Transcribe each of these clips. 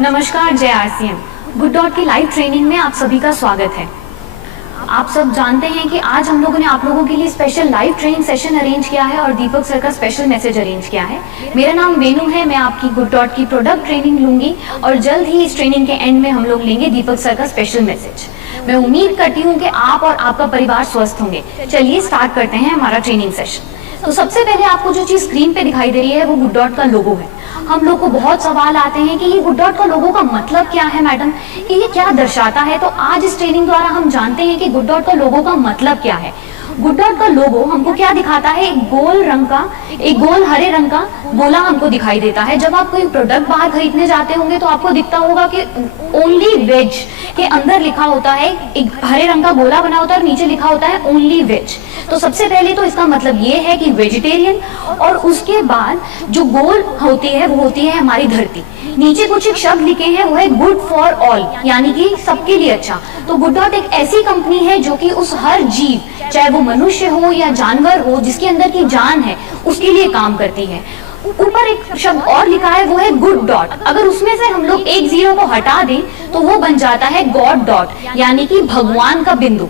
नमस्कार, जय RCM. Good dot की लाइव ट्रेनिंग में आप सभी का स्वागत है। आप सब जानते हैं कि आज हम लोगों ने आप लोगों के लिए special live training session arrange किया है और दीपक सर का स्पेशल मैसेज अरेंज किया है। मेरा नाम वेनू है, मैं आपकी गुड डॉट की प्रोडक्ट ट्रेनिंग लूंगी और जल्द ही इस ट्रेनिंग के एंड में हम लोग लेंगे दीपक सर का स्पेशल मैसेज। मैं उम्मीद करती हूँ कि आप और आपका परिवार स्वस्थ होंगे। चलिए स्टार्ट करते हैं हमारा ट्रेनिंग सेशन। तो सबसे पहले आपको जो चीज स्क्रीन पे दिखाई दे रही है वो गुड डॉट का लोगो है। हम लोग को बहुत सवाल आते हैं कि ये गुड डॉट का लोगो का मतलब क्या है मैडम, कि ये क्या दर्शाता है। तो आज इस ट्रेनिंग द्वारा हम जानते हैं कि गुड डॉट का लोगो का मतलब क्या है। गुड डॉट का लोगो हमको क्या दिखाता है, एक गोल हरे रंग का गोला हमको दिखाई देता है। जब आप कोई प्रोडक्ट बाहर खरीदने जाते होंगे तो आपको दिखता होगा कि ओनली वेज के अंदर लिखा होता है, एक हरे रंग का गोला बना होता है और नीचे लिखा होता है ओनली वेज। तो सबसे पहले तो इसका मतलब ये है कि वेजिटेरियन, और उसके बाद जो गोल होती है वो होती है हमारी धरती। नीचे कुछ एक शब्द लिखे हैं, वो है गुड फॉर ऑल, यानी कि सबके लिए अच्छा। तो गुड डॉट एक ऐसी कंपनी है जो कि उस हर जीव, चाहे वो मनुष्य हो या जानवर हो, जिसके अंदर की जान है, उसके लिए काम करती है। ऊपर एक शब्द और लिखा है, वो है गुड डॉट। अगर उसमें से हम लोग एक जीरो को हटा दें तो वो बन जाता है गॉड डॉट, यानी कि भगवान का बिंदु।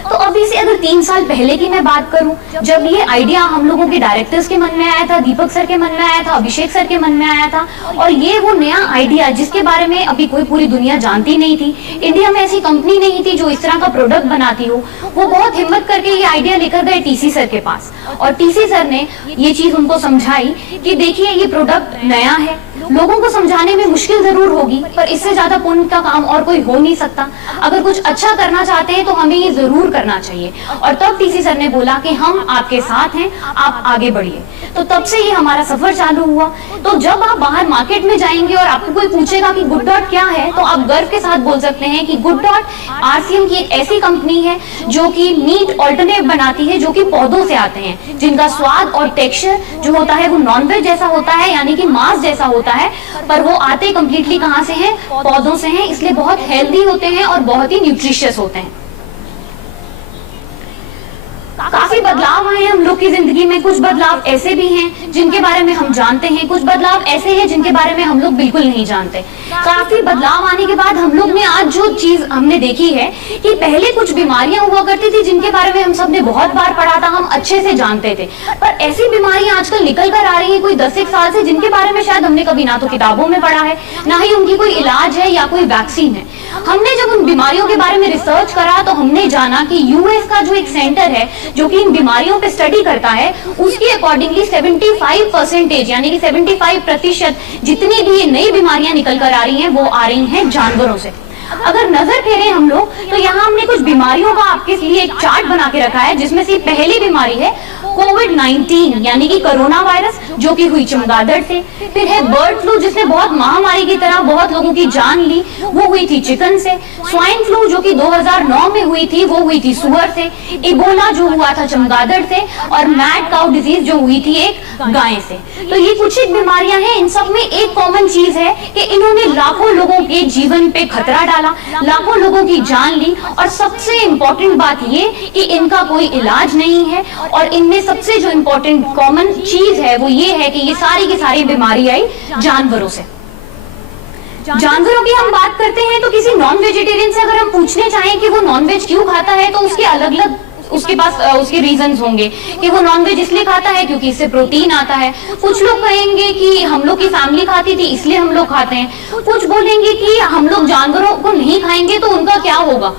तो अभी से अगर 3 साल पहले की मैं बात करूं, जब ये आइडिया हम लोगों के डायरेक्टर्स के मन में आया था, दीपक सर के मन में आया था, अभिषेक सर के मन में आया था, और ये वो नया आइडिया जिसके बारे में अभी कोई पूरी दुनिया जानती नहीं थी, इंडिया में ऐसी कंपनी नहीं थी जो इस तरह का प्रोडक्ट बनाती हो। वो बहुत हिम्मत करके ये आइडिया लेकर गए टीसी सर के पास, और टीसी सर ने ये चीज उनको समझाई कि देखिए ये प्रोडक्ट नया है, लोगों को समझाने में मुश्किल जरूर होगी, पर इससे ज्यादा पुण्य का काम और कोई हो नहीं सकता। अगर कुछ अच्छा करना चाहते हैं तो हमें ये जरूर करना चाहिए। और तब टीसी सर ने बोला कि हम आपके साथ हैं, आप आगे बढ़िए। तो तब से ये हमारा सफर चालू हुआ। तो जब आप बाहर मार्केट में जाएंगे और आपको कोई पूछेगा कि गुड डॉट क्या है, तो आप गर्व के साथ बोल सकते हैं कि गुड डॉट आरसीएम की एक ऐसी कंपनी है जो कि मीट ऑल्टरनेट बनाती है, जो कि पौधों से आते हैं, जिनका स्वाद और टेक्सचर जो होता है वो नॉनवेज जैसा होता है, यानी कि मांस जैसा होता है, पर वो आते कंप्लीटली कहां से हैं, पौधों से हैं, इसलिए बहुत हेल्दी होते हैं और बहुत ही न्यूट्रिशियस होते हैं। काफी बदलाव आए हैं हम लोग की जिंदगी में। कुछ बदलाव ऐसे भी हैं जिनके बारे में हम जानते हैं, कुछ बदलाव ऐसे हैं जिनके बारे में हम लोग बिल्कुल नहीं जानते। काफी बदलाव आने के बाद हम लोग ने आज जो चीज हमने देखी है कि पहले कुछ बीमारियां हुआ करती थी जिनके बारे में हम सब ने बहुत बार पढ़ा था, हम अच्छे से जानते थे, पर ऐसी बीमारियां आजकल निकल कर आ रही है कोई 10-1 साल से, जिनके बारे में शायद हमने कभी ना तो किताबों में पढ़ा है, ना ही उनकी कोई इलाज है या कोई वैक्सीन है। हमने जब उन बीमारियों के बारे में रिसर्च करा तो हमने जाना कि यूएस का जो एक सेंटर है जो कि इन बीमारियों पे स्टडी करता है, उसकी अकॉर्डिंगली 75% यानी कि 75% जितनी भी नई बीमारियां निकल कर आ रही हैं वो आ रही हैं जानवरों से। अगर नजर फेरें हम लोग तो यहाँ हमने कुछ बीमारियों का आपके लिए एक चार्ट बना के रखा है, जिसमें से पहली बीमारी है कोविड-19 यानी कि कोरोना वायरस, जो कि हुई चमगादड़ से। फिर है बर्ड फ्लू, जिसने बहुत महामारी की तरह बहुत लोगों की जान ली, वो हुई थी चिकन से। स्वाइन फ्लू जो कि 2009 में हुई थी, वो हुई थी सुअर से। इबोला जो हुआ था चमगादड़ से, और मैड काउ डिजीज जो हुई थी एक गाय से। तो ये कुछ एक बीमारियां हैं। इन सब में एक कॉमन चीज है कि इन्होंने लाखों लोगों के जीवन पे खतरा डाला, लाखों लोगों की जान ली, और सबसे इंपॉर्टेंट बात ये कि इनका कोई इलाज नहीं है। और इनमें सबसे जो इंपॉर्टेंट कॉमन चीज है वो ये है कि ये सारी की सारी बीमारी आई जानवरों से। जानवरों की हम बात करते हैं तो किसी नॉन वेजिटेरियन से अगर हम पूछने चाहें कि वो नॉनवेज क्यों खाता है, तो उसके अलग अलग उसके पास उसके रीजंस होंगे कि वो नॉनवेज इसलिए खाता है क्योंकि इससे प्रोटीन आता है। कुछ लोग कहेंगे कि हम लोग की फैमिली खाती थी इसलिए हम लोग खाते हैं। कुछ बोलेंगे कि हम लोग जानवरों को नहीं खाएंगे तो उनका क्या होगा।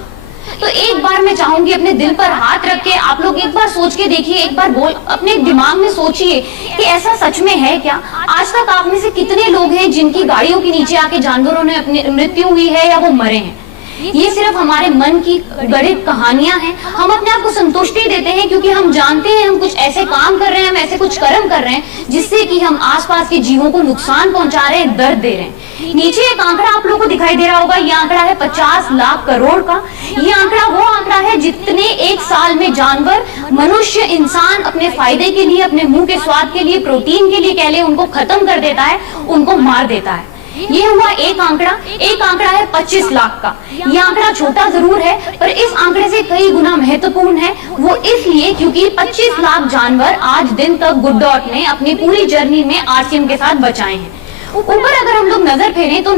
तो एक बार मैं चाहूंगी अपने दिल पर हाथ रख के आप लोग एक बार सोच के देखिए, एक बार अपने दिमाग में सोचिए कि ऐसा सच में है क्या। आज तक आप में से कितने लोग हैं जिनकी गाड़ियों के नीचे आके जानवरों ने अपनी मृत्यु हुई है या वो मरे हैं। ये सिर्फ हमारे मन की गढ़ित कहानियां हैं। हम अपने आप को संतुष्टि देते हैं क्योंकि हम जानते हैं हम कुछ ऐसे काम कर रहे हैं, हम ऐसे कुछ कर्म कर रहे हैं जिससे कि हम आसपास के जीवों को नुकसान पहुंचा रहे हैं, दर्द दे रहे हैं। नीचे एक आंकड़ा आप लोगों को दिखाई दे रहा होगा, ये आंकड़ा है 50 लाख करोड़ का। ये आंकड़ा वो आंकड़ा है जितने एक साल में जानवर, मनुष्य, इंसान अपने फायदे के लिए, अपने मुंह के स्वाद के लिए, प्रोटीन के लिए कह ले, उनको खत्म कर देता है, उनको मार देता है। ये हुआ एक आंकड़ा है 25 लाख का। ये आंकड़ा छोटा जरूर है पर इस आंकड़े से कई गुना महत्वपूर्ण है। वो इसलिए क्योंकि 25 लाख जानवर आज दिन तक गुड डॉट ने अपनी पूरी जर्नी में आरसीएम के साथ बचाए हैं। ऊपर अगर हम लोग नजर फेरें तो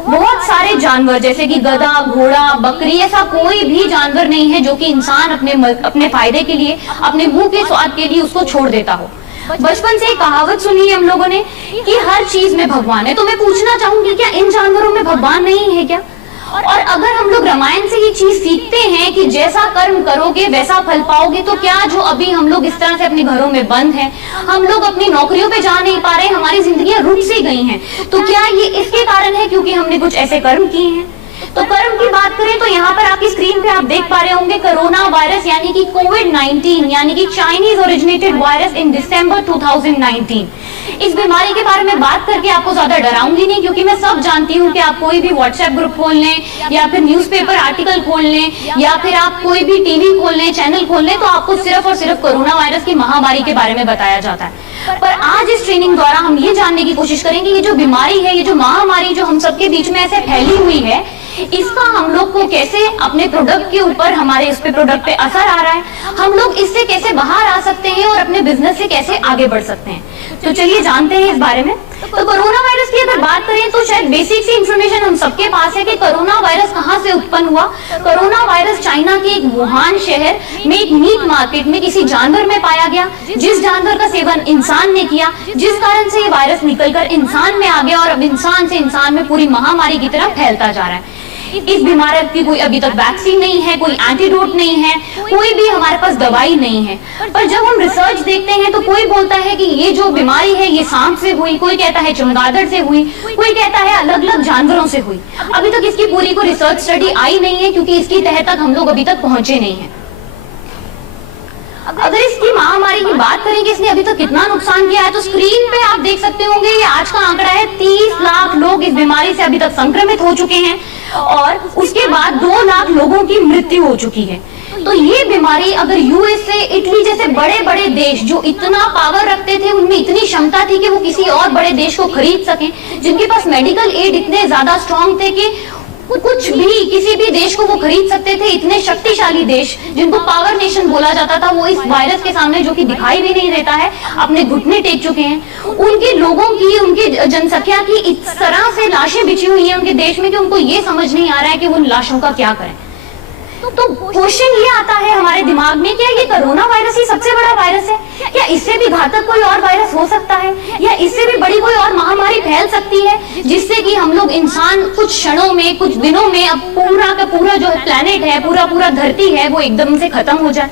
बहुत सारे जानवर जैसे कि गधा, घोड़ा, बकरी, ऐसा कोई भी जानवर नहीं है जो कि इंसान अपने फायदे के लिए, अपने मुंह के स्वाद के लिए उसको छोड़ देता हो। बचपन से एक कहावत सुनी है हम लोगों ने कि हर चीज में भगवान है। तो मैं पूछना चाहूंगी, क्या इन जानवरों में भगवान नहीं है क्या? और अगर हम लोग रामायण से ये चीज सीखते हैं कि जैसा कर्म करोगे वैसा फल पाओगे, तो क्या जो अभी हम लोग इस तरह से अपने घरों में बंद हैं, हम लोग अपनी नौकरियों पे जा नहीं पा रहे, हमारी जिंदगियां रुक सी गई हैं, तो क्या ये इसके कारण है क्योंकि हमने कुछ ऐसे कर्म किए हैं? तो कर्म की बात करें तो यहाँ पर आपकी स्क्रीन पे आप देख पा रहे होंगे कोरोना वायरस यानी कि कोविड-19 यानी कि चाइनीज ओरिजिनेटेड वायरस इन दिसंबर 2019। इस बीमारी के बारे में बात करके आपको ज्यादा डराऊंगी नहीं, क्योंकि मैं सब जानती हूँ कि आप कोई भी व्हाट्सएप ग्रुप खोल लें या फिर न्यूज़पेपर आर्टिकल खोल लें या फिर आप कोई भी टीवी खोल लें, चैनल खोल लें, तो आपको सिर्फ और सिर्फ कोरोना वायरस की महामारी के बारे में बताया जाता है। पर आज इस ट्रेनिंग द्वारा हम ये जानने की कोशिश करेंगे ये जो बीमारी है, ये जो महामारी जो हम सबके बीच में ऐसे फैली हुई है, इसका हम लोग को कैसे अपने प्रोडक्ट के ऊपर, हमारे इस पे प्रोडक्ट पे असर आ रहा है, हम लोग इससे कैसे बाहर आ सकते हैं और अपने बिजनेस से कैसे आगे बढ़ सकते हैं। तो चलिए जानते हैं इस बारे में। तो कोरोना वायरस की अगर बात करें तो शायद बेसिक सी इंफॉर्मेशन हम सबके पास है कि कोरोना वायरस कहाँ से उत्पन्न हुआ। कोरोना वायरस चाइना के एक वुहान शहर में एक मीट मार्केट में किसी जानवर में पाया गया, जिस जानवर का सेवन इंसान ने किया, जिस कारण से ये वायरस निकलकर इंसान में आ गया और अब इंसान से इंसान में पूरी महामारी की तरह फैलता जा रहा है। इस बीमारी की कोई अभी तक वैक्सीन नहीं है, कोई एंटीडोट नहीं है, कोई भी हमारे पास दवाई नहीं है। पर जब हम रिसर्च देखते हैं तो कोई बोलता है कि ये जो बीमारी है ये सांप से हुई, कोई कहता है चमगादड़ से हुई, कोई कहता है अलग अलग जानवरों से हुई। अभी तक इसकी पूरी को रिसर्च स्टडी आई नहीं है, क्योंकि इसकी तह तक हम लोग अभी तक पहुंचे नहीं है। अगर इसकी महामारी की बात करें कि इसने अभी तक कितना नुकसान किया है, तो स्क्रीन पे आप देख सकते होंगे ये आज का आंकड़ा है। 30 लाख लोग इस बीमारी से अभी तक संक्रमित हो चुके हैं और उसके बाद 2 लाख लोगों की मृत्यु हो चुकी है। तो ये बीमारी अगर यूएसए, इटली जैसे बड़े बड़े देश जो इतना पावर रखते थे, उनमें इतनी क्षमता थी कि वो किसी और बड़े देश को खरीद सकें, जिनके पास मेडिकल एड इतने ज्यादा स्ट्रॉन्ग थे कि कुछ भी किसी भी देश को वो खरीद सकते थे, इतने शक्तिशाली देश जिनको पावर नेशन बोला जाता था, वो इस वायरस के सामने जो कि दिखाई भी नहीं देता है अपने घुटने टेक चुके हैं। उनके लोगों की, उनकी जनसंख्या की इस तरह से लाशें बिछी हुई हैं उनके देश में कि उनको ये समझ नहीं आ रहा है कि वो उन लाशों का क्या करें। तो क्वेश्चन ये आता है हमारे दिमाग में, क्या ये कोरोना वायरस ही सबसे बड़ा वायरस है? क्या इससे भी घातक कोई और वायरस हो सकता है, या इससे भी बड़ी कोई और महामारी फैल सकती है जिससे कि हम लोग इंसान कुछ क्षणों में, कुछ दिनों में अब पूरा का पूरा जो प्लेनेट है, पूरा धरती है, वो एकदम से खत्म हो जाए?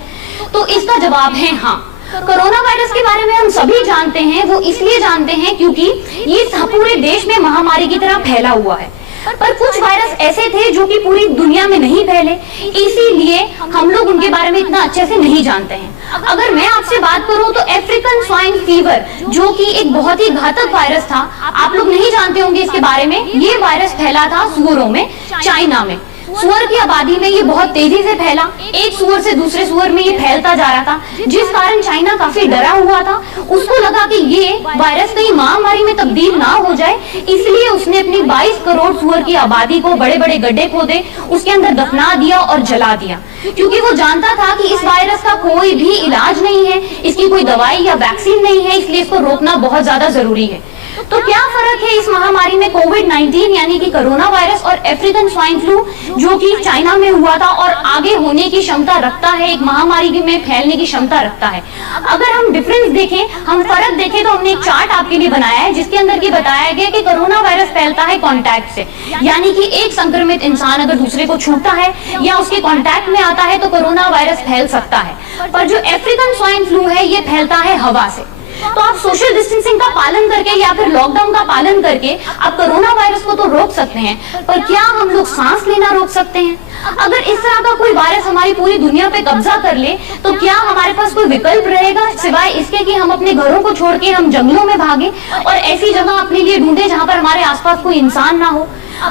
तो इसका जवाब है हाँ। कोरोना वायरस के बारे में हम सभी जानते हैं, वो इसलिए जानते हैं क्योंकि ये पूरे देश में महामारी की तरह फैला हुआ है। पर कुछ वायरस ऐसे थे जो कि पूरी दुनिया में नहीं फैले, इसीलिए हम लोग उनके बारे में इतना अच्छे से नहीं जानते हैं। अगर मैं आपसे बात करूं तो अफ्रीकन स्वाइन फीवर जो कि एक बहुत ही घातक वायरस था, आप लोग नहीं जानते होंगे इसके बारे में। ये वायरस फैला था सुअरों में, चाइना में। सुअर की आबादी में ये बहुत तेजी से फैला, एक सुअर से दूसरे सुअर में ये फैलता जा रहा था, जिस कारण चाइना काफी डरा हुआ था। उसको लगा कि ये वायरस कहीं महामारी में तब्दील ना हो जाए, इसलिए उसने अपनी 22 करोड़ सुअर की आबादी को बड़े बड़े गड्ढे खोदे, उसके अंदर दफना दिया और जला दिया, क्योंकि वो जानता था कि इस वायरस का कोई भी इलाज नहीं है, इसकी कोई दवाई या वैक्सीन नहीं है, इसलिए इसको रोकना बहुत ज्यादा जरूरी है। तो क्या फर्क है इस महामारी में कोविड-19 यानी कि कोरोना वायरस और अफ्रीकन स्वाइन फ्लू जो कि चाइना में हुआ था और आगे होने की क्षमता रखता है, एक महामारी में फैलने की क्षमता रखता है? अगर हम डिफरेंस देखें, हम फर्क देखें, तो हमने एक चार्ट आपके लिए बनाया है जिसके अंदर की बताया गया कि कोरोना वायरस फैलता है कॉन्टैक्ट से, यानी कि एक संक्रमित इंसान अगर दूसरे को छूता है या उसके कॉन्टैक्ट में आता है तो कोरोना वायरस फैल सकता है। पर जो अफ्रीकन स्वाइन फ्लू है ये फैलता है हवा से। तो आप सोशल डिस्टेंसिंग का पालन करके या फिर लॉकडाउन का पालन करके आप कोरोना वायरस को तो रोक सकते हैं, पर क्या हम लोग सांस लेना रोक सकते हैं? अगर इस तरह का कोई वायरस हमारी पूरी दुनिया पे कब्जा कर ले तो क्या हमारे पास कोई विकल्प रहेगा सिवाय इसके कि हम अपने घरों को छोड़ के हम जंगलों में भागे और ऐसी जगह अपने लिए ढूंढे जहाँ पर हमारे आसपास कोई इंसान ना हो?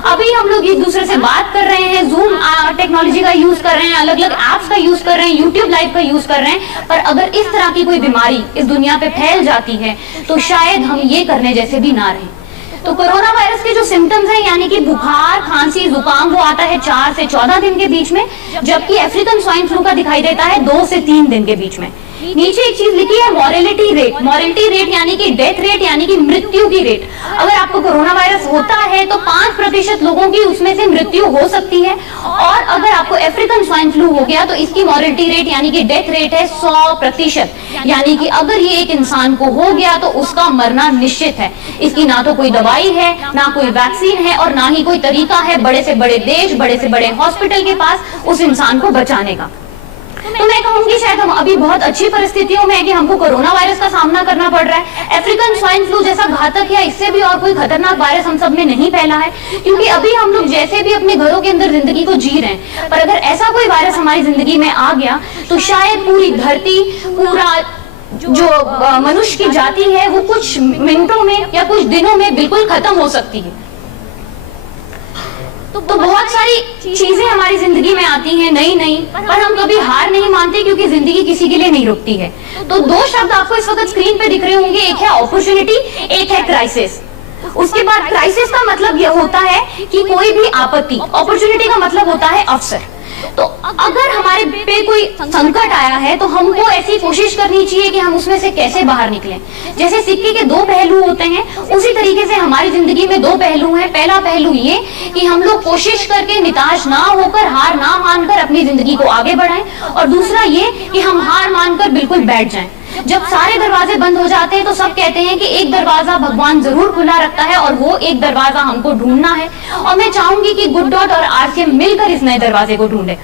अभी हम लोग एक दूसरे से बात कर रहे हैं, जूम टेक्नोलॉजी का यूज कर रहे हैं, अलग अलग एप्स का यूज कर रहे हैं, यूट्यूब लाइव का यूज कर रहे हैं, पर अगर इस तरह की कोई बीमारी इस दुनिया पे फैल जाती है तो शायद हम ये करने जैसे भी ना रहें। तो कोरोना वायरस के जो सिम्टम्स हैं यानी कि बुखार, खांसी, जुकाम, वो आता है 4 से 14 दिन के बीच में, जबकि अफ्रीकन स्वाइन फ्लू का दिखाई देता है 2 से 3 दिन के बीच में। नीचे एक चीज लिखी है मॉर्टेलिटी रेट। मॉर्टेलिटी रेट यानी कि डेथ रेट, यानी कि मृत्यु की रेट। अगर आपको कोरोना वायरस होता है तो 5% लोगों की उसमें से मृत्यु हो सकती है, और अगर आपको अफ्रीकन स्वाइन फ्लू हो गया तो इसकी मॉर्टेलिटी रेट यानी कि डेथ रेट है 100%। यानी कि अगर ये एक इंसान को हो गया तो उसका मरना निश्चित है। इसकी ना तो कोई दवाई है, ना कोई वैक्सीन है, और ना ही कोई तरीका है बड़े से बड़े देश, बड़े से बड़े हॉस्पिटल के पास उस इंसान को बचाने का। तो मैं कहूंगी शायद हम अभी बहुत अच्छी परिस्थितियों में है कि हमको कोरोना वायरस का सामना करना पड़ रहा है। अफ्रीकन स्वाइन फ्लू जैसा घातक या इससे भी और कोई खतरनाक वायरस हम सब में नहीं फैला है, क्योंकि अभी हम लोग जैसे भी अपने घरों के अंदर जिंदगी को जी रहे हैं, पर अगर ऐसा कोई वायरस हमारी जिंदगी में आ गया तो शायद पूरी धरती, पूरा जो मनुष्य की जाति है वो कुछ मिनटों में या कुछ दिनों में बिल्कुल खत्म हो सकती है। तो बहुत सारी चीजें हमारी जिंदगी में आती हैं नई नई, पर हम कभी हार नहीं मानते, क्योंकि जिंदगी किसी के लिए नहीं रुकती है। तो 2 शब्द आपको इस वक्त स्क्रीन पे दिख रहे होंगे, एक है अपॉर्चुनिटी, एक है क्राइसिस। उसके बाद क्राइसिस का मतलब यह होता है कि कोई भी आपत्ति, अपॉर्चुनिटी का मतलब होता है अवसर। तो अगर हमारे पे कोई संकट आया है तो हमको ऐसी कोशिश करनी चाहिए कि हम उसमें से कैसे बाहर निकलें। जैसे सिक्के के 2 पहलू होते हैं, उसी तरीके से हमारी जिंदगी में 2 पहलू हैं। पहला पहलू ये कि हम लोग कोशिश करके निराश ना होकर, हार ना मानकर अपनी जिंदगी को आगे बढ़ाएं, और दूसरा ये कि हम हार मानकर बिल्कुल बैठ जाएं। जब सारे दरवाजे बंद हो जाते हैं तो सब कहते हैं कि एक दरवाजा भगवान जरूर खुला रखता है, और वो एक दरवाजा हमको ढूंढना है। और मैं चाहूंगी कि गुड डॉट और आरसीएम मिलकर इस नए दरवाजे को ढूंढे।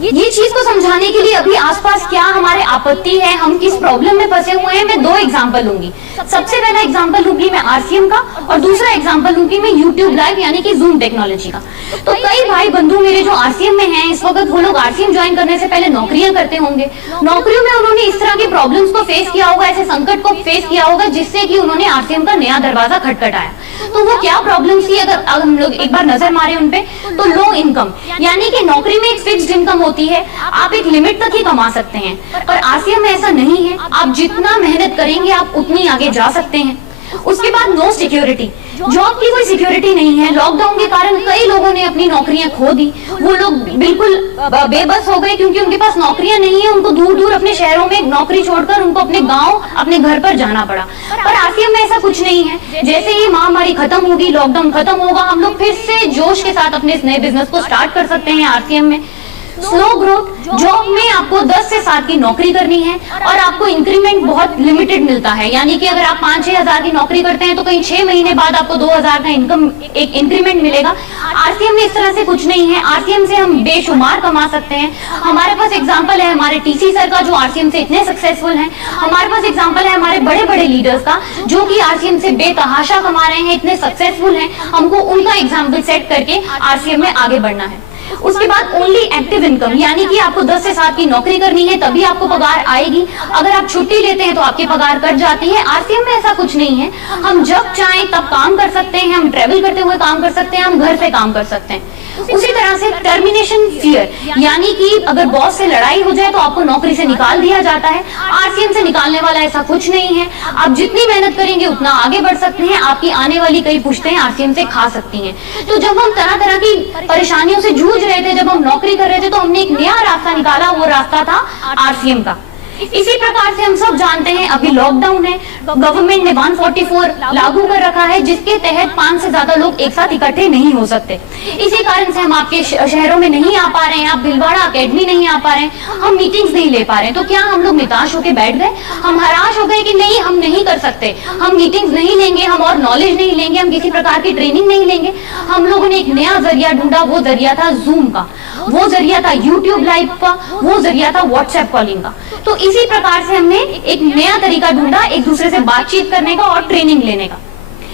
ये चीज को समझाने के लिए अभी आसपास क्या हमारे आपत्ति है, हम किस प्रॉब्लम में फंसे हुए हैं, मैं 2 एग्जांपल लूंगी। सबसे पहला एग्जांपल लूंगी मैं आरसीएम का, और दूसरा एग्जांपल लूंगी मैं यूट्यूब लाइव यानी कि जूम टेक्नोलॉजी का। तो कई भाई बंधु मेरे जो आरसीएम में हैं इस वक्त, वो लोग आरसीएम ज्वाइन करने से पहले नौकरियां करते होंगे। नौकरियों में उन्होंने इस तरह की प्रॉब्लम्स को फेस किया होगा, ऐसे संकट को फेस किया होगा, जिससे कि उन्होंने आरसीएम का नया दरवाजा खटखटाया। तो वो क्या प्रॉब्लम थी, अगर हम लोग एक बार नजर मारे उनपे, तो लो इनकम, यानी कि नौकरी में एक फिक्स्ड इनकम होती है, आप एक लिमिट तक ही कमा सकते हैं, पर आरसीएम में ऐसा नहीं है। आप जितना मेहनत करेंगे आप उतनी आगे जा सकते हैं। उसके बाद नो सिक्योरिटी, जॉब की कोई सिक्योरिटी नहीं है। लॉकडाउन के कारण कई लोगों ने अपनी नौकरियां खो दी, वो लोग बिल्कुल बेबस हो गए, क्योंकि उनके पास नौकरियां नहीं है। उनको दूर दूर अपने शहरों में नौकरी छोड़कर उनको अपने गांव, अपने घर पर जाना पड़ा। पर आरसीएम में ऐसा कुछ नहीं है। जैसे ही महामारी खत्म होगी, लॉकडाउन खत्म होगा, हम लोग फिर से जोश के साथ अपने इस नए बिजनेस को स्टार्ट कर सकते हैं। आरसीएम में स्लो ग्रोथ, जॉब में आपको 10 से 7 की नौकरी करनी है, और आपको इंक्रीमेंट बहुत लिमिटेड मिलता है। यानी कि अगर आप 5-6 हजार की नौकरी करते हैं तो कहीं 6 महीने बाद आपको 2000 का इनकम एक इंक्रीमेंट मिलेगा। आरसीएम में इस तरह से कुछ नहीं है। आरसीएम से हम बेशुमार कमा सकते हैं। हमारे पास एग्जाम्पल है हमारे टीसी सर का, जो आरसीएम से इतने सक्सेसफुल हैं। हमारे पास एग्जाम्पल है हमारे बड़े बड़े लीडर्स का, जो कि आरसीएम से बेतहाशा कमा रहे हैं, इतने सक्सेसफुल हैं। हमको उनका एग्जाम्पल सेट करके आरसीएम में आगे बढ़ना है। उसके बाद ओनली एक्टिव इनकम, यानी कि आपको 10 से 7 की नौकरी करनी है तभी आपको पगार आएगी। अगर आप छुट्टी लेते हैं तो आपकी पगार कट जाती है। आरसीएम में ऐसा कुछ नहीं है। हम जब चाहें तब काम कर सकते हैं, हम ट्रेवल करते हुए काम कर सकते हैं, हम घर से काम कर सकते हैं। उसी तरह से टर्मिनेशन फियर, यानी कि अगर बॉस से लड़ाई हो जाए तो आपको नौकरी से निकाल दिया जाता है। आरसीएम से निकालने वाला ऐसा कुछ नहीं है। आप जितनी मेहनत करेंगे उतना आगे बढ़ सकते हैं। आपकी आने वाली कई पुश्तें आरसीएम से खा सकती हैं। तो जब हम तरह तरह की परेशानियों से जूझ रहे थे, जब हम नौकरी कर रहे थे, तो हमने एक नया रास्ता निकाला, वो रास्ता था आरसीएम का। इसी प्रकार से हम सब जानते हैं अभी लॉकडाउन है, गवर्नमेंट ने 144 लागू कर रखा है, जिसके तहत 5 से ज्यादा लोग एक साथ इकट्ठे नहीं हो सकते। इसी कारण से हम आपके शहरों में नहीं आ पा रहे हैं, आप भीलवाड़ा अकेडमी नहीं आ पा रहे हैं, हम मीटिंग्स नहीं ले पा रहे हैं। तो क्या हम लोग निराश होकर बैठ गए, हम हराश हो गए कि नहीं हम नहीं कर सकते, हम मीटिंग्स नहीं लेंगे, हम और नॉलेज नहीं लेंगे, हम किसी प्रकार की ट्रेनिंग नहीं लेंगे? हम लोगों ने एक नया जरिया ढूंढा, वो जरिया था जूम का, वो जरिया था यूट्यूब लाइव का, वो जरिया था व्हाट्सएप कॉलिंग का। तो इसी प्रकार से हमने एक नया तरीका ढूंढा एक दूसरे से बातचीत करने का और ट्रेनिंग लेने का।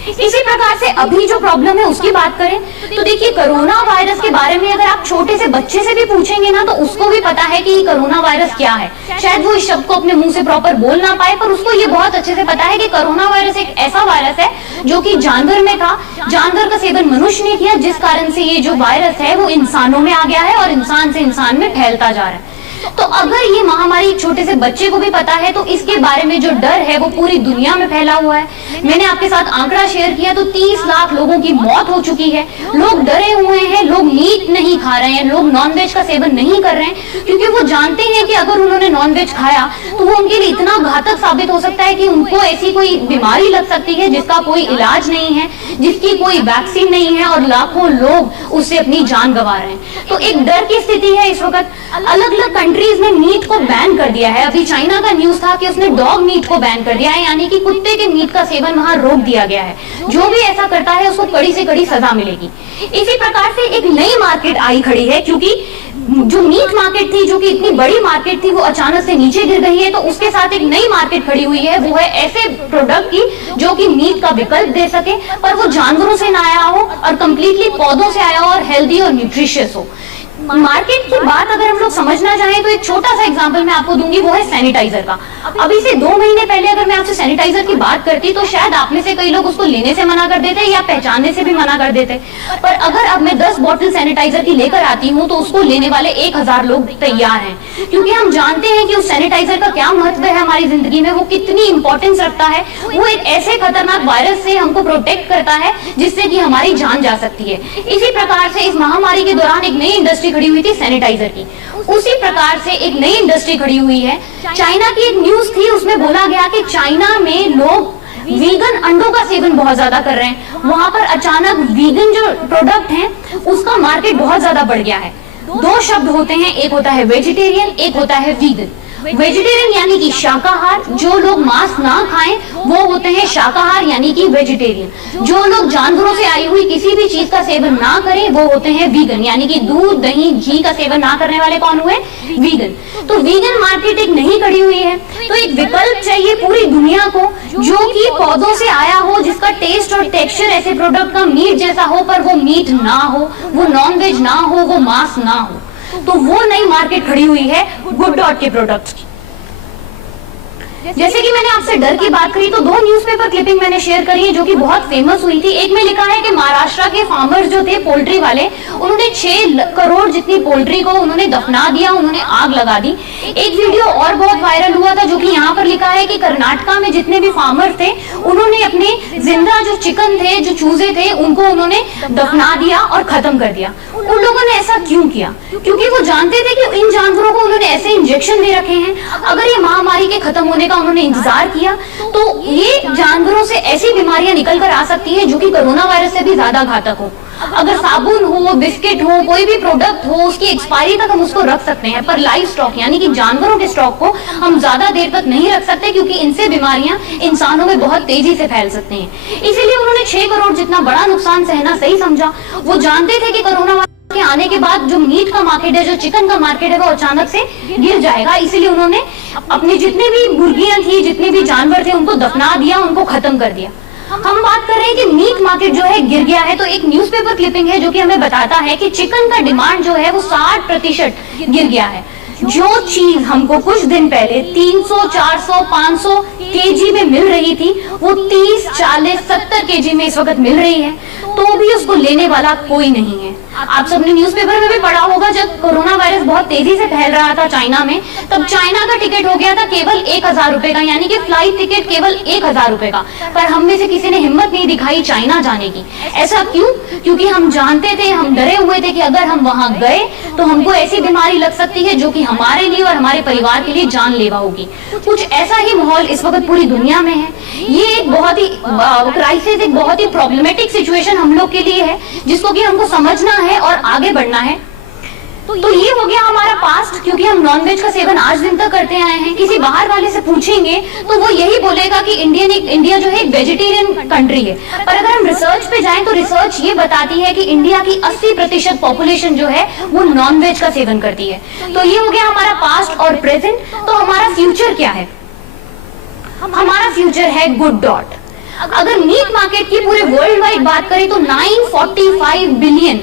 इसी प्रकार से अभी जो प्रॉब्लम है उसकी बात करें तो देखिए, कोरोना वायरस के बारे में अगर आप छोटे से बच्चे से भी पूछेंगे ना, तो उसको भी पता है कि कोरोना वायरस क्या है। शायद वो इस शब्द को अपने मुंह से प्रॉपर बोल ना पाए, पर उसको ये बहुत अच्छे से पता है कि कोरोना वायरस एक ऐसा वायरस है जो कि जानवर में था, जानवर का सेवन मनुष्य ने किया, जिस कारण से ये जो वायरस है वो इंसानों में आ गया है और इंसान से इंसान में फैलता जा रहा है। तो अगर ये महामारी एक छोटे से बच्चे को भी पता है तो इसके बारे में जो डर है वो पूरी दुनिया में फैला हुआ है। मैंने आपके साथ आंकड़ा शेयर किया तो 30 लाख लोगों की मौत हो चुकी है। लोग डरे हुए हैं, लोग मीट नहीं खा रहे हैं, लोग नॉनवेज का सेवन नहीं कर रहे हैं, क्योंकि वो जानते हैं कि अगर उन्होंने नॉनवेज खाया तो वो उनके लिए इतना घातक साबित हो सकता है कि उनको ऐसी कोई बीमारी लग सकती है जिसका कोई इलाज नहीं है, जिसकी कोई वैक्सीन नहीं है, और लाखों लोग उससे अपनी जान गंवा रहे हैं। तो एक डर की स्थिति है इस वक्त। अलग अलग कंट्रीज ने मीट को बैन कर दिया है। अभी चाइना का न्यूज था कि उसने डॉग मीट को बैन कर दिया है, यानी कि कुत्ते के मीट का सेवन वहां रोक दिया गया है। जो भी ऐसा करता है उसको कड़ी से कड़ी सजा मिलेगी। इसी प्रकार से एक नई मार्केट आई खड़ी है, क्योंकि जो मीट मार्केट थी, जो कि इतनी बड़ी मार्केट थी, वो अचानक से नीचे गिर गई है। तो उसके साथ एक नई मार्केट खड़ी हुई है, वो है ऐसे प्रोडक्ट की जो कि मीट का विकल्प दे सके, पर वो जानवरों से ना आया हो और कंप्लीटली पौधों से आया हो और हेल्दी और न्यूट्रिशियस हो। मार्केट की बात अगर हम लोग समझना चाहें तो एक छोटा सा एग्जांपल मैं आपको दूंगी, वो है सैनिटाइजर का। अभी से 2 महीने पहले अगर मैं आपसे सैनिटाइजर की बात करती तो शायद आप में से कई लोग उसको लेने से मना कर देते या पहचानने से भी मना कर देते। पर अगर अब मैं 10 बॉटल सैनिटाइजर की लेकर आती हूँ तो उसको लेने वाले 1000 लोग तैयार हैं, क्योंकि हम जानते हैं कि उस सैनिटाइजर का क्या महत्व है हमारी जिंदगी में, वो कितनी इंपॉर्टेंस रखता है। वो एक ऐसे खतरनाक वायरस से हमको प्रोटेक्ट करता है जिससे कि हमारी जान जा सकती है। इसी प्रकार से इस महामारी के दौरान एक नई इंडस्ट्री खड़ी हुई थी सैनिटाइजर की। उसी प्रकार से एक नई इंडस्ट्री खड़ी हुई है। चाइना की एक न्यूज थी, उसमें बोला गया कि चाइना में लोग वीगन अंडों का सेवन बहुत ज्यादा कर रहे हैं। वहां पर अचानक वीगन जो प्रोडक्ट हैं उसका मार्केट बहुत ज्यादा बढ़ गया है। 2 शब्द होते हैं, एक होता है वेजिटेरियन, एक होता है वीगन। वेजिटेरियन यानी कि शाकाहार, जो लोग मांस ना खाएं वो होते हैं शाकाहार यानी कि वेजिटेरियन। जो लोग जानवरों से आई हुई किसी भी चीज का सेवन ना करें वो होते हैं वीगन, यानी कि दूध, दही, घी का सेवन ना करने वाले कौन हुए? वीगन। तो वीगन मार्केट एक नहीं खड़ी हुई है। तो एक विकल्प चाहिए पूरी दुनिया को जो कि पौधों से आया हो, जिसका टेस्ट और टेक्सचर ऐसे प्रोडक्ट का मीट जैसा हो, पर वो मीट ना हो, वो नॉनवेज ना हो, वो मांस ना हो। तो वो नई मार्केट खड़ी हुई है गुड डॉट के प्रोडक्ट्स की। जैसे कि मैंने आपसे डर की बात करी तो 2 न्यूज़पेपर क्लिपिंग मैंने शेयर करी है जो कि बहुत फेमस हुई थी। एक में लिखा है कि महाराष्ट्र के फार्मर्स जो थे, पोल्ट्री वाले, उन्होंने 6 करोड़ जितनी पोल्ट्री को उन्होंने दफना दिया, उन्होंने आग लगा दी। एक वीडियो और बहुत वायरल हुआ था जो कि यहाँ पर लिखा है कि कर्नाटका में जितने भी फार्मर थे उन्होंने अपने जिंदा जो चिकन थे, जो चूजे थे, उनको उन्होंने दफना दिया और खत्म कर दिया। उन लोगों ने ऐसा क्यों किया? क्योंकि वो जानते थे कि इन जानवरों को उन्होंने ऐसे इंजेक्शन दे रखे हैं, अगर ये महामारी के खत्म होने का उन्होंने इंतजार किया तो ये जानवरों से ऐसी बीमारियां निकल कर आ सकती है जो कि कोरोना वायरस से भी ज्यादा घातक हो। अगर साबुन हो, बिस्किट हो, कोई भी प्रोडक्ट हो, उसकी एक्सपायरी तक हम उसको रख सकते हैं, पर लाइव स्टॉक यानी कि जानवरों के स्टॉक को हम ज्यादा देर तक नहीं रख सकते, क्योंकि इनसे बीमारियां इंसानों में बहुत तेजी से फैल सकती हैं। इसीलिए उन्होंने 6 करोड़ जितना बड़ा नुकसान सहना सही समझा। वो जानते थे कि कोरोना के आने के बाद जो मीट का मार्केट है, जो चिकन का मार्केट है, वो अचानक से गिर जाएगा। इसीलिए उन्होंने अपने जितने भी मुर्गियां थी, जितने भी जानवर थे, उनको दफना दिया, उनको खत्म कर दिया। हम बात कर रहे हैं कि मीट मार्केट जो है गिर गया है, तो एक न्यूज़पेपर क्लिपिंग है जो कि हमें बताता है कि चिकन का डिमांड जो है वो 60% गिर गया है। जो चीज हमको कुछ दिन पहले 300, 400, 500 केजी में मिल रही थी, वो 30, 40, 70 केजी में इस वक्त मिल रही है, तो भी उसको लेने वाला कोई नहीं है। आप सबने न्यूज़पेपर में भी पढ़ा होगा, जब कोरोना वायरस बहुत तेजी से फैल रहा था चाइना में, तब चाइना का टिकट हो गया था केवल 1000 रुपए का, यानी कि फ्लाइट टिकट केवल 1000 रुपए का। पर हम में से किसी ने हिम्मत नहीं दिखाई चाइना जाने की। ऐसा क्यों? क्योंकि हम जानते थे, हम डरे हुए थे कि अगर हम वहां गए तो हमको ऐसी बीमारी लग सकती है जो कि हमारे लिए और हमारे परिवार के लिए जानलेवा होगी। कुछ ऐसा ही माहौल इस वक्त पूरी दुनिया में है। ये एक बहुत ही क्राइसिस, एक बहुत ही प्रॉब्लमेटिक सिचुएशन हम लोग के लिए है, जिसको कि हमको समझना है और आगे बढ़ना है। तो ये हो गया हमारा पास्ट, क्योंकि हम नॉनवेज का सेवन आज दिन तक करते आए हैं। किसी बाहर वाले से पूछेंगे तो वो यही बोलेगा कि इंडिया जो है एक वेजिटेरियन कंट्री है। पर अगर हम रिसर्च पे जाएं तो रिसर्च ये बताती है कि इंडिया की 80% पॉपुलेशन जो है वो नॉनवेज का सेवन करती है। तो ये हो गया हमारा पास्ट और प्रेजेंट। तो हमारा फ्यूचर क्या है? हमारा फ्यूचर है गुड डॉट। अगर मीट मार्केट की पूरे वर्ल्ड वाइड बात करें तो $945 बिलियन,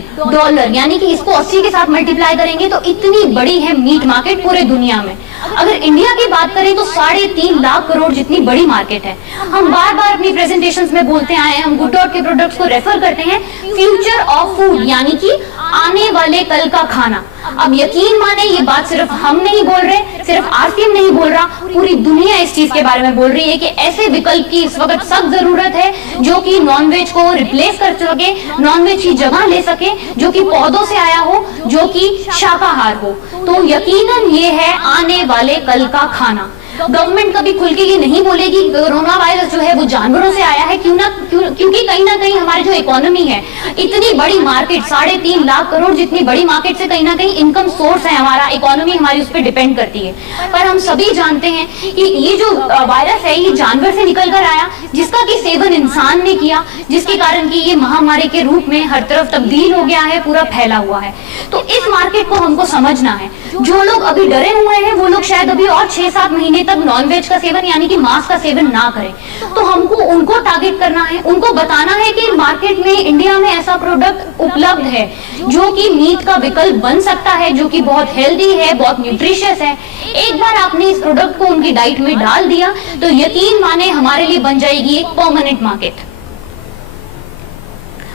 यानी कि इसको 80 के साथ मल्टीप्लाई करेंगे तो इतनी बड़ी है मीट मार्केट पूरे दुनिया में। अगर इंडिया की बात करें तो 3.5 लाख करोड़ जितनी बड़ी मार्केट है। हम बार बार अपनी प्रेजेंटेशंस में बोलते आए हैं, हम गुड डॉट के प्रोडक्ट्स को रेफर करते हैं फ्यूचर ऑफ फूड, यानी कि आने वाले कल का खाना। अब यकीन माने ये बात सिर्फ हम नहीं बोल रहे, सिर्फ आरसीएम नहीं बोल रहा, पूरी दुनिया इस चीज के बारे में बोल रही है कि ऐसे विकल्प की इस वक्त सख्त जरूरत है जो कि नॉनवेज को रिप्लेस कर सके, नॉनवेज की जगह ले सके, जो कि पौधों से आया हो, जो कि शाकाहार हो। तो यकीनन ये है आने वाले कल का खाना। गवर्नमेंट कभी खुल के ये नहीं बोलेगी कोरोना वायरस जो है वो जानवरों से आया है, क्योंकि कहीं ना कहीं हमारी जो इकोनॉमी है, इतनी बड़ी मार्केट 3.5 लाख करोड़ जितनी बड़ी मार्केट से कहीं ना कहीं इनकम सोर्स है हमारा, इकोनॉमी हमारी उस पर डिपेंड करती है। पर हम सभी जानते हैं कि ये जो वायरस है ये जानवर से निकल कर आया, जिसका कि सेवन इंसान ने किया, जिसके कारण की ये महामारी के रूप में हर तरफ तब्दील हो गया है, पूरा फैला हुआ है। तो इस मार्केट को हमको समझना है। जो लोग अभी डरे हुए हैं वो लोग शायद अभी और 6-7 महीने तक नॉनवेज का सेवन यानी कि मांस का सेवन ना करें। तो हमको उनको टारगेट करना है, उनको बताना है कि मार्केट में इंडिया में ऐसा प्रोडक्ट उपलब्ध है जो कि मीट का विकल्प बन सकता है, जो कि बहुत हेल्दी है, बहुत न्यूट्रिशियस है। एक बार आपने इस प्रोडक्ट को उनकी डाइट में डाल दिया तो यकीन माने हमारे लिए बन जाएगी एक परमानेंट मार्केट।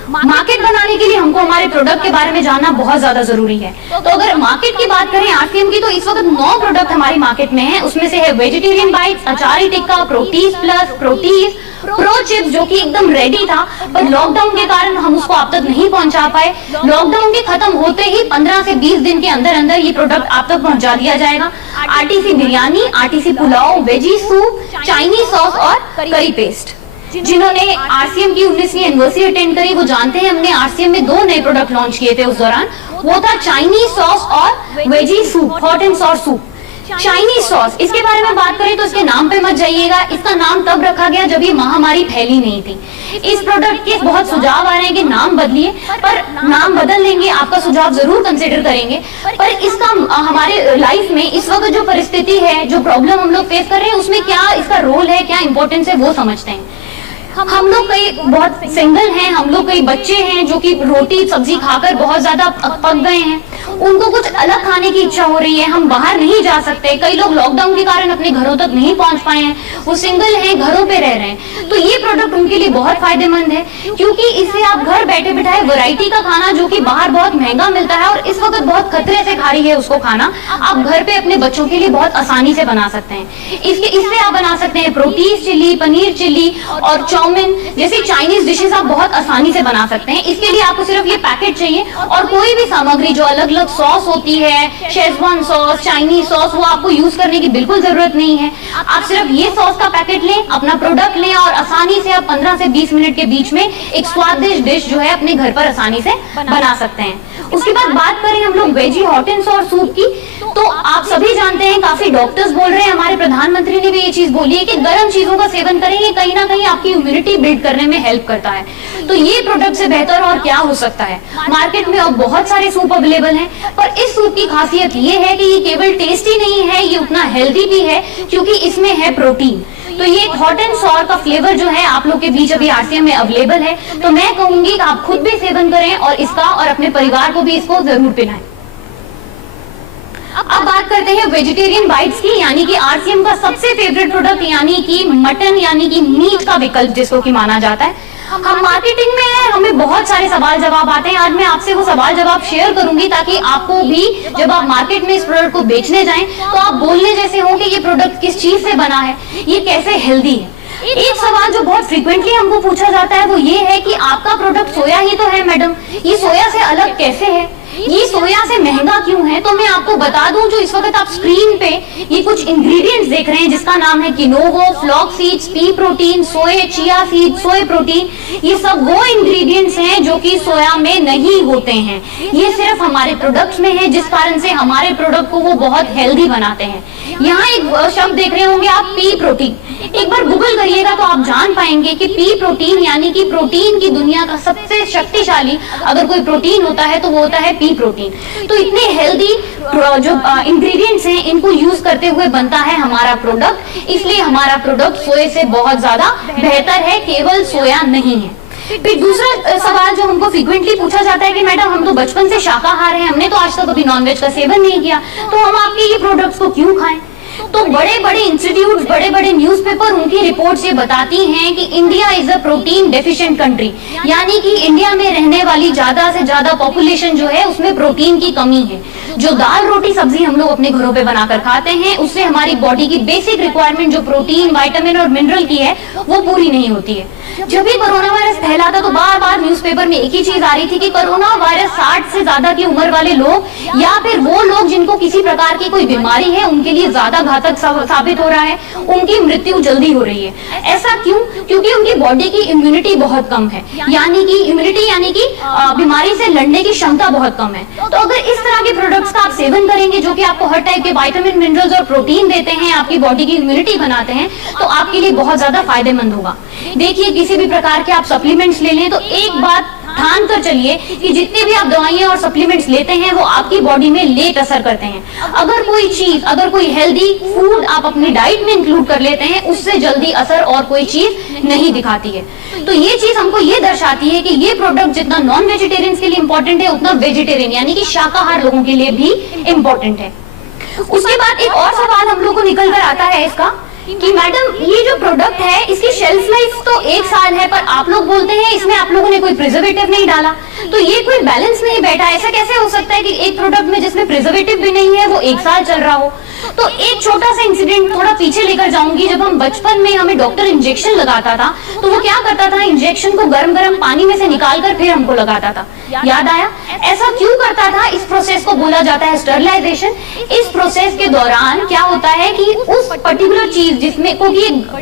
मार्केट बनाने के लिए हमको हमारे प्रोडक्ट के बारे में जानना बहुत ज्यादा जरूरी है। तो अगर मार्केट की बात करें आरसीएम की, तो इस वक्त 9 प्रोडक्ट हमारी मार्केट में है। उसमें से है vegetarian bites, achari tikka, Proteez plus, Proteez, pro chips जो कि एकदम रेडी था, पर लॉकडाउन के कारण हम उसको आप तक नहीं पहुंचा पाए। लॉकडाउन के खत्म होते ही 15 से 20 दिन के अंदर अंदर ये प्रोडक्ट आप तक पहुंचा दिया जाएगा। RTC biryani, RTC pulao, veggie soup, Chinese sauce और करी पेस्ट। जिन्होंने आरसीएम की 19वीं एनिवर्सरी अटेंड करी वो जानते हैं हमने आरसीएम में 2 नए प्रोडक्ट लॉन्च किए थे उस दौरान। वो था चाइनीज सॉस और veggie soup, hot and sour soup. Chinese sauce, इसके बारे में बात करें तो इसके नाम पे मत जाइएगा, इसका नाम तब रखा गया जब ये महामारी फैली नहीं थी। इस प्रोडक्ट के बहुत सुझाव आ रहे हैं कि नाम बदलिए, पर नाम बदल लेंगे, आपका सुझाव जरूर कंसिडर करेंगे। पर इसका हमारे लाइफ में इस वक्त जो परिस्थिति है, जो प्रॉब्लम हम लोग फेस कर रहे हैं, उसमें क्या इसका रोल है, क्या इंपॉर्टेंस है, वो समझते हैं। हम लोग कई बहुत सिंगल हैं, हम लोग कई बच्चे हैं जो कि रोटी सब्जी खाकर बहुत ज्यादा पक गए हैं, उनको कुछ अलग खाने की इच्छा हो रही है। हम बाहर नहीं जा सकते, कई लोग लॉकडाउन के कारण अपने घरों तक नहीं पहुंच पाए हैं, वो सिंगल हैं, घरों पे रह रहे हैं। तो ये प्रोडक्ट उनके लिए बहुत फायदेमंद है, क्योंकि इससे आप घर बैठे बिठाए वैरायटी का खाना जो कि बाहर बहुत महंगा मिलता है और इस वक्त बहुत खतरे से खा रही है उसको खाना, आप घर पे अपने बच्चों के लिए बहुत आसानी से बना सकते हैं। इससे आप बना सकते हैं प्रोटीन चिल्ली, पनीर चिल्ली और चाउमीन जैसे चाइनीज डिशेस आप बहुत आसानी से बना सकते हैं। इसके लिए आपको सिर्फ ये पैकेट चाहिए और कोई भी सामग्री जो अलग अलग सॉस होती है, शेजवान सॉस, चाइनीज सॉस, वो आपको यूज करने की बिल्कुल जरूरत नहीं है। आप सिर्फ ये सॉस का पैकेट लें, अपना प्रोडक्ट लें और आसानी से आप 15 से 20 मिनट के बीच में एक स्वादिष्ट डिश जो है अपने घर पर आसानी से बना सकते हैं। उसके बाद बात करें हम लोग veggie hot and sour soup की, तो आप सभी जानते हैं, काफी डॉक्टर्स बोल रहे हैं, हमारे प्रधानमंत्री ने भी ये चीज बोली है कि गर्म चीजों का सेवन करें, ये कहीं ना कहीं आपकी इम्यूनिटी बिल्ड करने में हेल्प करता है। तो ये प्रोडक्ट से बेहतर और क्या हो सकता है। मार्केट में अब बहुत सारे सूप अवेलेबल हैं, पर इस सूप की खासियत ये है कि ये केवल टेस्टी नहीं है, ये उतना हेल्दी भी है क्योंकि इसमें है प्रोटीन। तो ये एक हॉट एंड सॉर का फ्लेवर जो है आप लोग के बीच अभी आरसीएम में अवेलेबल है, तो मैं कहूंगी कि आप खुद भी सेवन करें और इसका और अपने परिवार को भी इसको जरूर पिलाएं। अब बात करते हैं वेजिटेरियन बाइट्स की, यानी कि आरसीएम का सबसे फेवरेट प्रोडक्ट, यानी कि मटन यानी कि मीट का विकल्प जिसको कि माना जाता है। हम मार्केटिंग में हैं, हमें बहुत सारे सवाल जवाब आते हैं। आज मैं आपसे वो सवाल जवाब शेयर करूंगी ताकि आपको भी जब आप मार्केट में इस प्रोडक्ट को बेचने जाएं तो आप बोलने जैसे हो कि ये प्रोडक्ट किस चीज से बना है, ये कैसे हेल्दी है। एक सवाल जो बहुत फ्रीक्वेंटली हमको पूछा जाता है वो ये है कि आपका प्रोडक्ट सोया ही तो है मैडम, ये सोया से अलग कैसे है, ये सोया से महंगा क्यों है। तो मैं आपको बता दूं, जो इस वक्त आप स्क्रीन पे ये कुछ इंग्रेडिएंट्स देख रहे हैं जिसका नाम है किनोवो, फ्लॉक्स सीड्स, पी प्रोटीन, सोया चिया सीड, सोया प्रोटीन, ये सब वो इंग्रेडिएंट्स हैं जो कि सोया में नहीं होते हैं। ये सिर्फ हमारे प्रोडक्ट्स में है, जिस कारण से हमारे प्रोडक्ट को वो बहुत हेल्दी बनाते हैं। यहाँ एक शब्द देख रहे होंगे आप, पी प्रोटीन, एक बार गूगल करिएगा तो आप जान पाएंगे कि पी प्रोटीन यानी कि प्रोटीन की दुनिया का सबसे शक्तिशाली अगर कोई प्रोटीन होता है तो वो होता है पी प्रोटीन। तो इतने हेल्दी जो इंग्रेडिएंट्स हैं इनको यूज करते हुए बनता है हमारा प्रोडक्ट, इसलिए हमारा प्रोडक्ट सोया से बहुत ज्यादा बेहतर है, केवल सोया नहीं है। फिर दूसरा सवाल जो हमको फ्रीक्वेंटली पूछा जाता है कि मैडम हम तो बचपन से शाकाहार हैं, हमने तो आज तक कभी नॉनवेज का सेवन नहीं किया, तो हम आपके ये प्रोडक्ट्स को क्यों खाएं। तो बड़े बड़े इंस्टीट्यूट, बड़े बड़े न्यूज़पेपर उनकी रिपोर्ट्स ये बताती हैं कि India is a protein deficient country, यानी कि इंडिया में रहने वाली ज्यादा से ज्यादा पॉपुलेशन जो है उसमें प्रोटीन की कमी है। जो दाल रोटी सब्जी हम लोग अपने घरों पे बनाकर खाते हैं उससे हमारी बॉडी की बेसिक रिक्वायरमेंट जो प्रोटीन, विटामिन और मिनरल की है वो पूरी नहीं होती है। जब भी कोरोना वायरस फैला था तो बार बार न्यूज़पेपर में एक ही चीज आ रही थी कि कोरोना वायरस 60 से ज्यादा की उम्र वाले लोग या फिर वो लोग जिनको किसी प्रकार की कोई बीमारी है उनके लिए ज्यादा घातक साबित हो रहा है, उनकी मृत्यु जल्दी हो रही है। ऐसा क्यों? क्योंकि उनकी बॉडी की इम्यूनिटी बहुत कम है, यानी कि इम्यूनिटी यानी कि बीमारी से लड़ने की क्षमता बहुत कम है। तो अगर इस तरह के प्रोडक्ट्स का आप सेवन करेंगे जो कि आपको हर टाइप के विटामिन, मिनरल्स और प्रोटीन देते हैं, आपकी बॉडी की इम्यूनिटी बनाते हैं, तो आपके लिए बहुत ज्यादा फायदेमंद होगा। देखिए, किसी भी प्रकार के आप सप्लीमेंट्स ले लें तो एक बात ठान कर चलिए कि जितने भी आप दवाइयां और सप्लीमेंट्स लेते हैं वो आपकी बॉडी में लेट असर करते हैं। अगर कोई चीज, अगर कोई हेल्दी फूड आप अपनी डाइट में इंक्लूड कर लेते हैं उससे जल्दी असर और कोई चीज नहीं दिखाती है। तो ये चीज हमको ये दर्शाती है कि ये प्रोडक्ट जितना नॉन वेजिटेरियंस के लिए इंपॉर्टेंट है उतना वेजिटेरियन यानी कि शाकाहार लोगों के लिए भी इंपॉर्टेंट है। उसके बाद एक और सवाल हम लोग को निकल कर आता है इसका कि मैडम ये जो प्रोडक्ट है इसकी शेल्फ लाइफ तो 1 साल है, पर आप लोग बोलते हैं इसमें आप लोगों ने कोई प्रिजर्वेटिव नहीं डाला, तो ये कोई बैलेंस नहीं बैठा। ऐसा कैसे हो सकता है कि एक प्रोडक्ट में जिसमें प्रिजर्वेटिव भी नहीं है वो 1 साल चल रहा हो? तो एक छोटा सा इंसिडेंट थोड़ा पीछे लेकर जाऊंगी। जब हम बचपन में हमें डॉक्टर इंजेक्शन लगाता था तो वो क्या करता था, इंजेक्शन को गर्म गर्म पानी में से निकाल कर फिर हमको लगाता था। याद आया? ऐसा क्यों करता था? इस प्रोसेस को बोला जाता है स्टरलाइजेशन। इस प्रोसेस के दौरान क्या होता है कि उस पर्टिकुलर चीज जिसमें को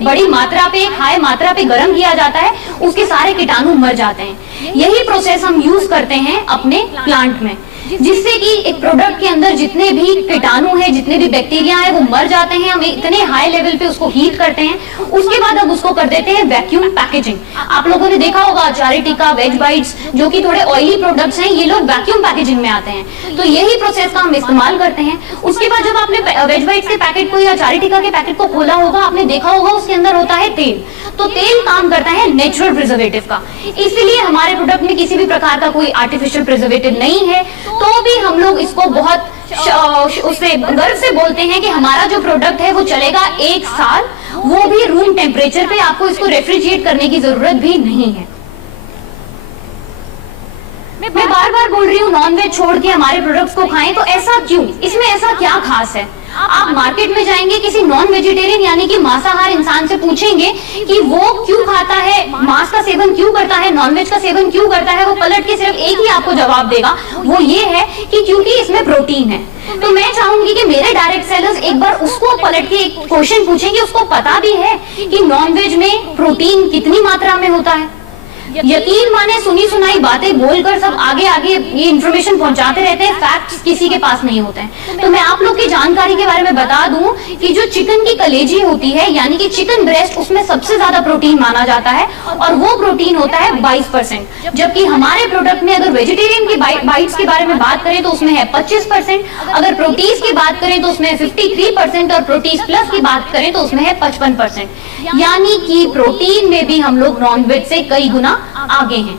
बड़ी मात्रा पे, हाई मात्रा पे गर्म किया जाता है, उसके सारे कीटाणु मर जाते हैं। यही प्रोसेस हम यूज करते हैं अपने प्लांट में, जिससे कि एक प्रोडक्ट के अंदर जितने भी कीटाणु हैं, जितने भी बैक्टीरिया हैं वो मर जाते हैं। हम इतने हाई लेवल पे उसको हीट करते हैं, उसके बाद अब उसको कर देते हैं वैक्यूम पैकेजिंग। आप लोगों ने देखा होगा चारिटिका, वेज बाइट्स जो कि थोड़े ऑयली प्रोडक्ट्स हैं, ये लोग वैक्यूम पैकेजिंग में आते हैं। तो यही प्रोसेस का हम इस्तेमाल करते हैं। उसके बाद जब आपने वेज बाइट्स के पैकेट को या चारिटिका के पैकेट को खोला होगा, आपने देखा होगा उसके अंदर होता है तेल। तो तेल काम करता है नेचुरल प्रिजर्वेटिव का, इसलिए हमारे प्रोडक्ट में किसी भी प्रकार का कोई आर्टिफिशियल प्रिजर्वेटिव नहीं है। तो भी हम लोग इसको बहुत उससे गर्व से बोलते हैं कि हमारा जो प्रोडक्ट है वो चलेगा 1 साल, वो भी रूम टेम्परेचर पे। आपको इसको रेफ्रिजरेट करने की जरूरत भी नहीं है। मैं बार बार बोल रही हूँ नॉन वेज छोड़ के हमारे प्रोडक्ट्स को खाएं, तो ऐसा क्यों? इसमें ऐसा क्या खास है? आप मार्केट में जाएंगे, किसी नॉन वेजिटेरियन यानी कि मांसाहार इंसान से पूछेंगे कि वो क्यों खाता है, मांस का सेवन क्यों करता है, नॉनवेज का सेवन क्यों करता है, वो पलट के सिर्फ एक ही आपको जवाब देगा, वो ये है कि क्योंकि इसमें प्रोटीन है। तो मैं चाहूंगी कि मेरे डायरेक्ट सेलर्स एक बार उसको पलट के एक क्वेश्चन पूछेंगे, उसको पता भी है कि नॉनवेज में प्रोटीन कितनी मात्रा में होता है। यकीन माने सुनी सुनाई बातें बोलकर सब आगे आगे ये इन्फॉर्मेशन पहुंचाते रहते हैं, फैक्ट्स किसी के पास नहीं होते हैं। तो मैं आप लोग की जानकारी के बारे में बता दूं कि जो चिकन की कलेजी होती है यानी कि चिकन ब्रेस्ट, उसमें सबसे ज्यादा प्रोटीन माना जाता है और वो प्रोटीन होता है 22%। जबकि हमारे प्रोडक्ट में अगर वेजिटेरियन की बाइट्स के बारे में बात करें तो उसमें है 25%, अगर प्रोटीज की बात करें तो उसमें 53% और प्रोटीज प्लस की बात करें तो उसमें है 55%। यानी कि प्रोटीन में भी हम लोग नॉनवेज से कई गुना आगे हैं।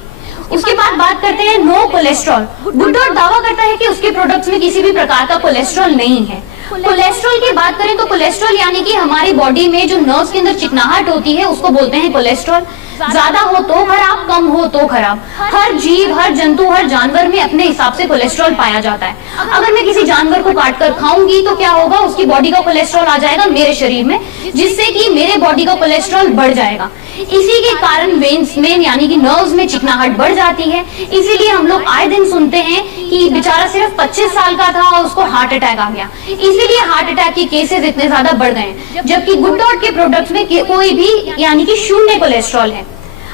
उसके बाद बात करते हैं नो कोलेस्ट्रॉल। गुडडॉट दावा करता है कि उसके प्रोडक्ट्स में किसी भी प्रकार का कोलेस्ट्रॉल नहीं है। कोलेस्ट्रॉल की बात करें तो कोलेस्ट्रॉल यानी कि हमारी बॉडी में जो नर्व्स के अंदर चिकनाहट होती है उसको बोलते हैं कोलेस्ट्रॉल। ज्यादा हो तो खराब, कम हो तो खराब। हर जीव, हर जंतु, हर जानवर में अपने हिसाब से कोलेस्ट्रॉल पाया जाता है। अगर मैं किसी जानवर को काट कर खाऊंगी तो क्या होगा, उसकी बॉडी का कोलेस्ट्रॉल आ जाएगा मेरे शरीर में, जिससे कि मेरे बॉडी का कोलेस्ट्रॉल बढ़ जाएगा। इसी के कारण वेन्स में यानी कि नर्व्स में चिकनाहट बढ़ जाती है। इसीलिए हम लोग आए दिन सुनते हैं कि बेचारा सिर्फ 25 साल का था और उसको हार्ट अटैक आ गया। इसीलिए हार्ट अटैक के केसेस इतने ज्यादा बढ़ गए हैं। जबकि गुडडॉट के प्रोडक्ट्स में कोई भी यानी कि शून्य कोलेस्ट्रॉल है।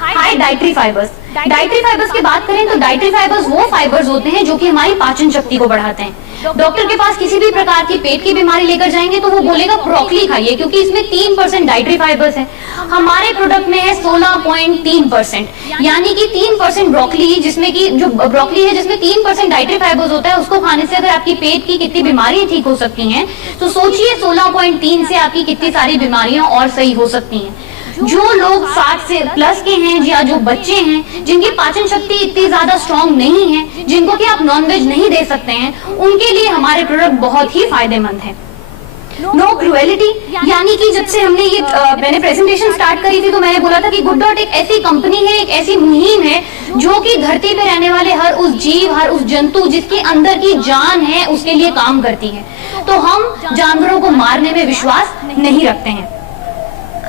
High dietary fibres. Dietary fibres की बात करें तो डाइटरी फाइबर्स वो फाइबर्स होते हैं जो कि हमारी पाचन शक्ति को बढ़ाते हैं। डॉक्टर के पास किसी भी प्रकार की पेट की बीमारी लेकर जाएंगे तो वो बोलेगा ब्रोकली खाइए, क्योंकि इसमें 3% डाइटरी फाइबर्स है। हमारे प्रोडक्ट में है 16.3%, यानी कि 3% ब्रोकली, जिसमें कि जो ब्रोकली है जिसमें 3% डाइटरी फाइबर्स होता है, उसको खाने से अगर आपकी पेट की कितनी बीमारियां ठीक हो सकती हैं, तो सोचिए 16.3 से आपकी कितनी सारी बीमारियां और सही हो सकती हैं। जो लोग 60 से प्लस के हैं या जो बच्चे हैं जिनकी पाचन शक्ति इतनी ज्यादा स्ट्रांग नहीं है, जिनको कि आप नॉनवेज नहीं दे सकते हैं, उनके लिए हमारे प्रोडक्ट बहुत ही फायदेमंद है। नो क्रुएलिटी, यानी कि जब से हमने ये मैंने प्रेजेंटेशन स्टार्ट करी थी तो मैंने बोला था कि गुड डॉट एक ऐसी कंपनी है, एक ऐसी मुहिम है जो कि धरती पे रहने वाले हर उस जीव, हर उस जंतु जिसके अंदर की जान है उसके लिए काम करती है। तो हम जानवरों को मारने में विश्वास नहीं रखते हैं।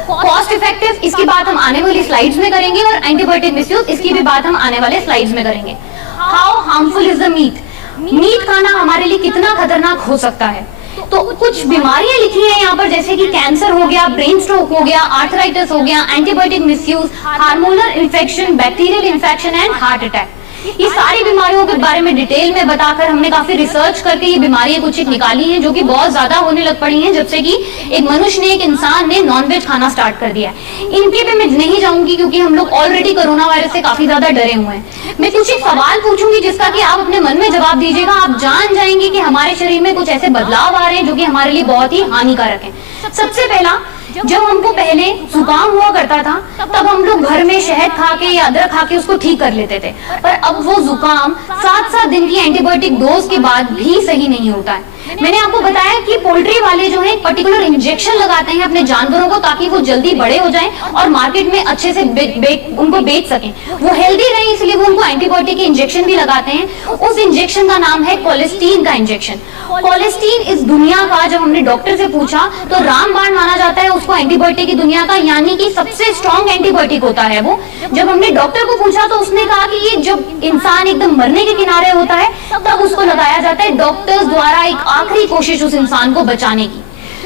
कॉस्ट इफेक्टिव, इसकी बात हम आने वाली स्लाइड्स में करेंगे, और एंटीबायोटिक मिसयूज, इसकी भी बात हम आने वाले स्लाइड्स में करेंगे। How harmful is the meat, meat खाना हमारे लिए कितना खतरनाक हो सकता है। तो कुछ बीमारियां लिखी हैं यहाँ पर, जैसे कि कैंसर हो गया, ब्रेन स्ट्रोक हो गया, आर्थराइटिस हो गया, antibiotic misuse, hormonal infection, bacterial infection and heart attack. ये सारी बीमारियों के बारे में डिटेल में बताकर हमने काफी रिसर्च करके ये बीमारियां कुछ एक निकाली हैं, जो कि बहुत ज्यादा होने लग पड़ी हैं जब से कि एक मनुष्य ने, एक इंसान ने नॉनवेज खाना स्टार्ट कर दिया है। इनके पे मैं नहीं जाऊंगी क्योंकि हम लोग ऑलरेडी कोरोना वायरस से काफी ज्यादा डरे हुए हैं। मैं कुछ एक सवाल पूछूंगी जिसका कि आप अपने मन में जवाब दीजिएगा। आप जान जाएंगे कि हमारे शरीर में कुछ ऐसे बदलाव आ रहे हैं जो कि हमारे लिए बहुत ही हानिकारक है। सबसे पहला, जब हमको पहले जुकाम हुआ करता था तब हम लोग घर में शहद खा के या अदरक खा के उसको ठीक कर लेते थे, पर अब वो जुकाम 7-7 दिन की एंटीबायोटिक डोज के बाद भी सही नहीं होता है। मैंने आपको बताया कि पोल्ट्री वाले जो है पर्टिकुलर इंजेक्शन लगाते हैं अपने जानवरों को ताकि वो जल्दी बड़े हो जाएं और मार्केट में अच्छे से उनको बेच सकें। वो हेल्दी रहे इसलिए वो उनको एंटीबायोटिक के इंजेक्शन भी लगाते हैं। उस इंजेक्शन का नाम है कोलेस्टीन का इंजेक्शन। कोलेस्टीन इस दुनिया का, जब हमने डॉक्टर से पूछा तो रामबाण माना जाता है उसको एंटीबायोटिक की दुनिया का, यानी कि सबसे स्ट्रॉन्ग एंटीबायोटिक होता है वो। जब हमने डॉक्टर को पूछा तो उसने कहा कि ये जब इंसान एकदम मरने के किनारे होता है तब उसको लगाया जाता है डॉक्टर्स द्वारा, एक आखिरी कोशिश उस इंसान को बचाने की।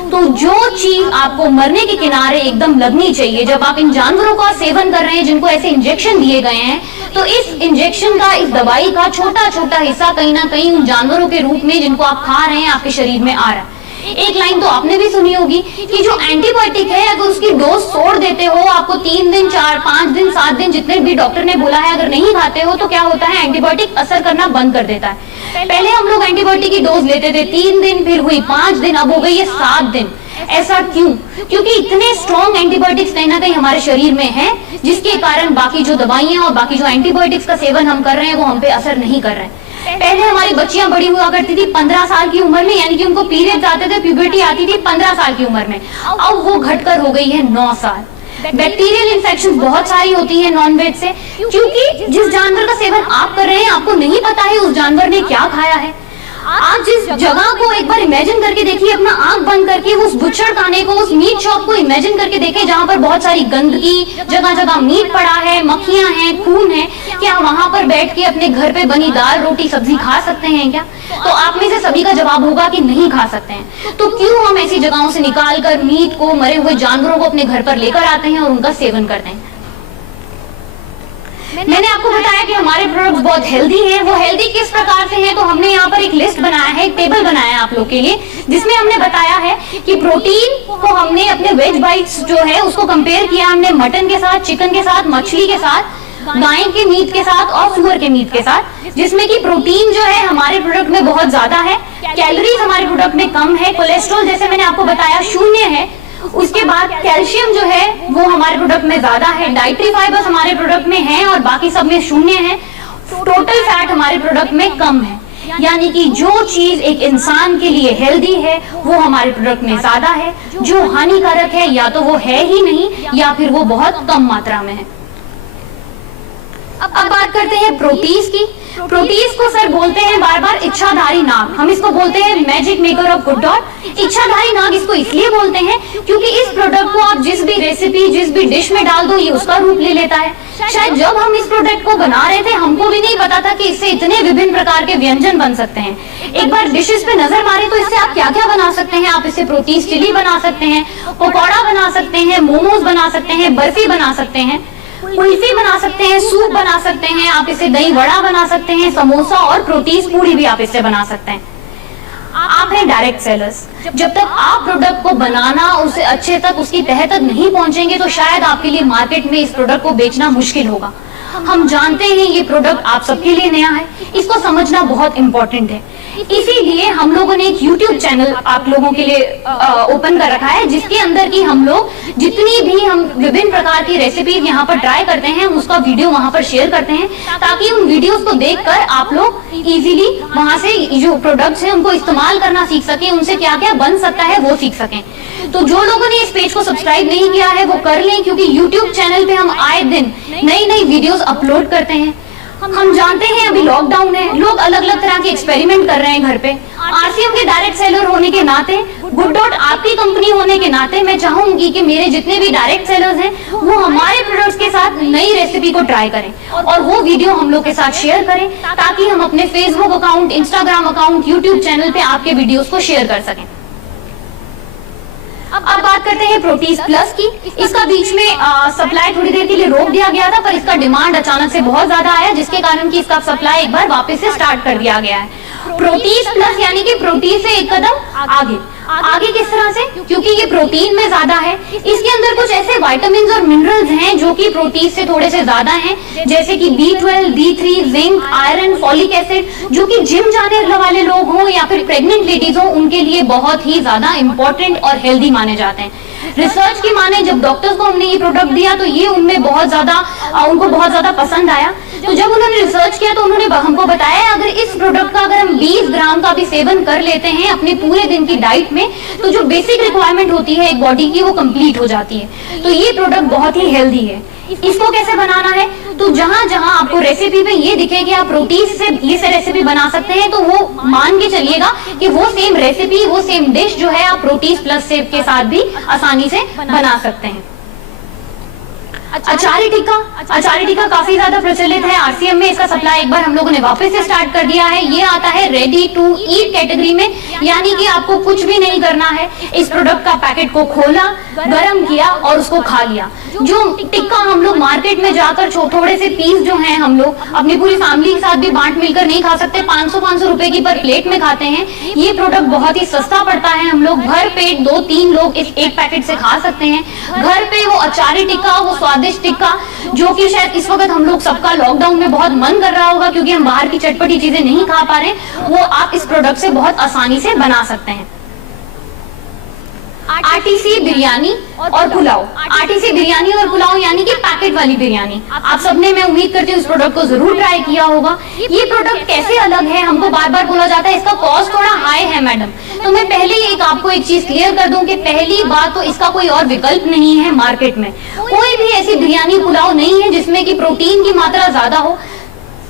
तो जो चीज आपको मरने के किनारे एकदम लगनी चाहिए, जब आप इन जानवरों का सेवन कर रहे हैं जिनको ऐसे इंजेक्शन दिए गए हैं, तो इस इंजेक्शन का, इस दवाई का छोटा छोटा हिस्सा कहीं ना कहीं उन जानवरों के रूप में जिनको आप खा रहे हैं आपके शरीर में आ रहा है। एक लाइन तो आपने भी सुनी होगी कि जो एंटीबायोटिक है अगर उसकी डोज छोड़ देते हो, आपको 3 दिन, 4, 5 दिन, 7 दिन जितने भी डॉक्टर ने बोला है, अगर नहीं खाते हो तो क्या होता है, एंटीबायोटिक असर करना बंद कर देता है। पहले हम लोग एंटीबायोटिक की डोज लेते थे 3 दिन, फिर हुई 5 दिन, अब हो गई है 7 दिन। ऐसा क्यों? क्योंकि इतने स्ट्रॉन्ग एंटीबायोटिक्स कहीं ना कहीं हमारे शरीर में हैं, जिसके कारण बाकी जो दवाइयां और बाकी जो एंटीबायोटिक्स का सेवन हम कर रहे हैं वो हम पे असर नहीं कर रहे हैं। पहले हमारी बच्चियां बड़ी हुआ करती थी 15 साल की उम्र में, यानी कि उनको पीरियड्स आते थे, प्यूबर्टी आती थी 15 साल की उम्र में। अब वो घटकर हो गई है 9 साल। बैक्टीरियल इन्फेक्शन बहुत सारी होती है नॉनवेज से, क्योंकि जिस जानवर का सेवन आप कर रहे हैं आपको नहीं पता है उस जानवर ने क्या खाया है। आप जिस जगह को एक बार इमेजिन करके देखिए, अपना आंख बंद करके उस बुच्चड़ खाने को, उस मीट शॉप को इमेजिन करके देखिए जहां पर बहुत सारी गंदगी, जगह जगह मीट पड़ा है, मक्खियां हैं, खून है। क्या वहां पर बैठ के अपने घर पे बनी दाल, रोटी, सब्जी खा सकते हैं क्या? तो आप में से सभी का जवाब होगा कि नहीं खा सकते हैं। तो क्यों हम ऐसी जगहों से निकाल कर मीट को, मरे हुए जानवरों को अपने घर पर लेकर आते हैं और उनका सेवन करते हैं? मैंने आपको बताया कि हमारे प्रोडक्ट्स बहुत हेल्दी हैं। वो हेल्दी किस प्रकार से हैं, तो हमने यहाँ पर एक लिस्ट बनाया है, एक टेबल बनाया है आप लोग के लिए, जिसमें हमने बताया है कि प्रोटीन को हमने अपने वेज बाइट्स जो है उसको कंपेयर किया हमने मटन के साथ, चिकन के साथ, मछली के साथ, गाय के मीट के साथ और सुअर के मीट के साथ, जिसमें कि प्रोटीन जो है हमारे प्रोडक्ट में बहुत ज्यादा है, कैलोरीज हमारे प्रोडक्ट में कम है, कोलेस्ट्रॉल जैसे मैंने आपको बताया 0 है। उसके बाद कैल्शियम जो है वो हमारे प्रोडक्ट में ज्यादा है, डाइटरी फाइबर्स हमारे प्रोडक्ट में है और बाकी सब में 0 है। टोटल फैट हमारे प्रोडक्ट में कम है, यानी कि जो चीज एक इंसान के लिए हेल्दी है वो हमारे प्रोडक्ट में ज्यादा है, जो हानिकारक है या तो वो है ही नहीं या फिर वो बहुत कम मात्रा में है। अब बात करते हैं प्रोटीज की। प्रोटीज को सर बोलते हैं बार बार इच्छाधारी नाग, हम इसको बोलते हैं magic maker of good dot. इच्छाधारी नाग इसको इसलिए बोलते हैं क्योंकि इस प्रोडक्ट को आप जिस भी रेसिपी, जिस भी डिश में डाल दो ये उसका रूप ले लेता है। शायद जब हम इस प्रोडक्ट को बना रहे थे हमको भी नहीं पता था कि इससे इतने विभिन्न प्रकार के व्यंजन बन सकते हैं। एक बार डिशेस पे नजर मारे तो इससे आप क्या क्या बना सकते हैं। आप इससे प्रोटीज चिली बना सकते हैं, पकौड़ा बना सकते हैं, मोमोज बना सकते हैं, बर्फी बना सकते हैं, कुल्फी बना सकते हैं, सूप बना सकते हैं, आप इसे दही वड़ा बना सकते हैं, समोसा और प्रोटीज पूरी भी आप इससे बना सकते हैं। आप हैं डायरेक्ट सेलर्स। जब तक आप प्रोडक्ट को बनाना, उसे अच्छे तक, उसकी तह तक नहीं पहुंचेंगे तो शायद आपके लिए मार्केट में इस प्रोडक्ट को बेचना मुश्किल होगा। हम जानते हैं ये प्रोडक्ट आप सबके लिए नया है, इसको समझना बहुत इंपॉर्टेंट है। इसीलिए हम लोगों ने एक YouTube चैनल आप लोगों के लिए ओपन कर रखा है, जिसके अंदर की हम लोग जितनी भी हम विभिन्न प्रकार की रेसिपीज यहाँ पर ट्राई करते हैं, हम उसका वीडियो वहाँ पर शेयर करते हैं, ताकि उन वीडियोस को देखकर आप लोग इजीली वहाँ से जो प्रोडक्ट्स हैं उनको इस्तेमाल करना सीख सकें, उनसे क्या क्या बन सकता है वो सीख सकें। तो जो लोगों ने इस पेज को सब्सक्राइब नहीं किया है वो कर लें, क्योंकि YouTube चैनल पे हम आए दिन नई नई वीडियोस अपलोड करते हैं। हम जानते हैं अभी लॉकडाउन है, लोग अलग अलग तरह के एक्सपेरिमेंट कर रहे हैं घर पे। आरसीएम के डायरेक्ट सेलर होने के नाते, गुड डॉट आपकी कंपनी होने के नाते मैं चाहूंगी कि मेरे जितने भी डायरेक्ट सेलर्स हैं वो हमारे प्रोडक्ट्स के साथ नई रेसिपी को ट्राई करें और वो वीडियो हम लोग के साथ शेयर करें, ताकि हम अपने Facebook account, Instagram account, YouTube channel पे आपके वीडियोस को शेयर कर सकें। अब बात करते हैं प्रोटीज प्लस की। इसका बीच में सप्लाई थोड़ी देर के लिए रोक दिया गया था, पर इसका डिमांड अचानक से बहुत ज्यादा आया, जिसके कारण कि इसका सप्लाई एक बार वापस से स्टार्ट कर दिया गया है। प्रोटीज प्लस यानी कि प्रोटीन से एक कदम आगे। आगे किस तरह से? क्योंकि ये प्रोटीन में ज्यादा है, इसके अंदर कुछ ऐसे विटामिन और मिनरल्स हैं जो कि प्रोटीन से थोड़े से ज्यादा हैं, जैसे कि B12, B3, zinc, iron, folic acid, जो कि जिम जाने वाले लोग हों या फिर प्रेग्नेंट लेडीज हों, उनके लिए बहुत ही ज्यादा इंपॉर्टेंट और हेल्दी माने जाते हैं। रिसर्च की माने जब डॉक्टर्स को हमने ये प्रोडक्ट दिया तो ये उनमें बहुत ज्यादा उनको बहुत ज्यादा पसंद आया। तो जब उन्होंने रिसर्च किया तो उन्होंने हमको बताया अगर इस प्रोडक्ट का अगर हम 20 ग्राम का भी सेवन कर लेते हैं अपने पूरे दिन की डाइट में, तो जो बेसिक रिक्वायरमेंट होती है एक बॉडी की वो कंप्लीट हो जाती है। तो ये प्रोडक्ट बहुत ही हेल्दी है। इसको कैसे बनाना है? तो जहां जहां आपको रेसिपी में ये दिखे कि आप प्रोटीन से ये से रेसिपी बना सकते हैं, तो वो मान के चलिएगा कि वो सेम रेसिपी, वो सेम डिश जो है आप प्रोटीन प्लस सेव के साथ भी आसानी से बना सकते हैं। अचारी टिक्का, अचारी टिक्का काफी ज्यादा प्रचलित है आरसीएम में। इसका सप्लाई एक बार हम लोगों ने वापस से स्टार्ट कर दिया है। ये आता है रेडी टू ईट कैटेगरी में, यानी कि आपको कुछ भी नहीं करना है, इस प्रोडक्ट का पैकेट को खोला, गरम किया और उसको खा लिया। जो टिक्का हम लोग मार्केट में जाकर थोड़े से पीस जो हैं हम लोग अपनी पूरी फैमिली के साथ भी बांट मिलकर नहीं खा सकते, 500 रुपए की पर प्लेट में खाते हैं। ये प्रोडक्ट बहुत ही सस्ता पड़ता है, हम लोग भर पेट 2-3 लोग इस एक पैकेट से खा सकते हैं। घर पे वो अचारी टिक्का, वो स्वादिष्ट टिक्का, जो कि शायद इस वक्त हम लोग सबका लॉकडाउन में बहुत मन कर रहा होगा क्योंकि हम बाहर की चटपटी चीजें नहीं खा पा रहे, वो आप इस प्रोडक्ट से बहुत आसानी से बना सकते हैं। आरटीसी बिरयानी और पुलाव। आरटीसी बिरयानी और पुलाव यानी कि पैकेट वाली बिरयानी। आप सबने, मैं उम्मीद करती हूँ, इस प्रोडक्ट को जरूर ट्राई किया होगा। ये प्रोडक्ट कैसे अलग है, हमको बार बार बोला जाता है इसका कॉस्ट थोड़ा हाई है मैडम। तो मैं पहले ही आपको एक चीज क्लियर कर दूं कि पहली बात तो इसका कोई और विकल्प नहीं है मार्केट में। कोई भी ऐसी बिरयानी पुलाव नहीं है जिसमें कि प्रोटीन की मात्रा ज्यादा हो।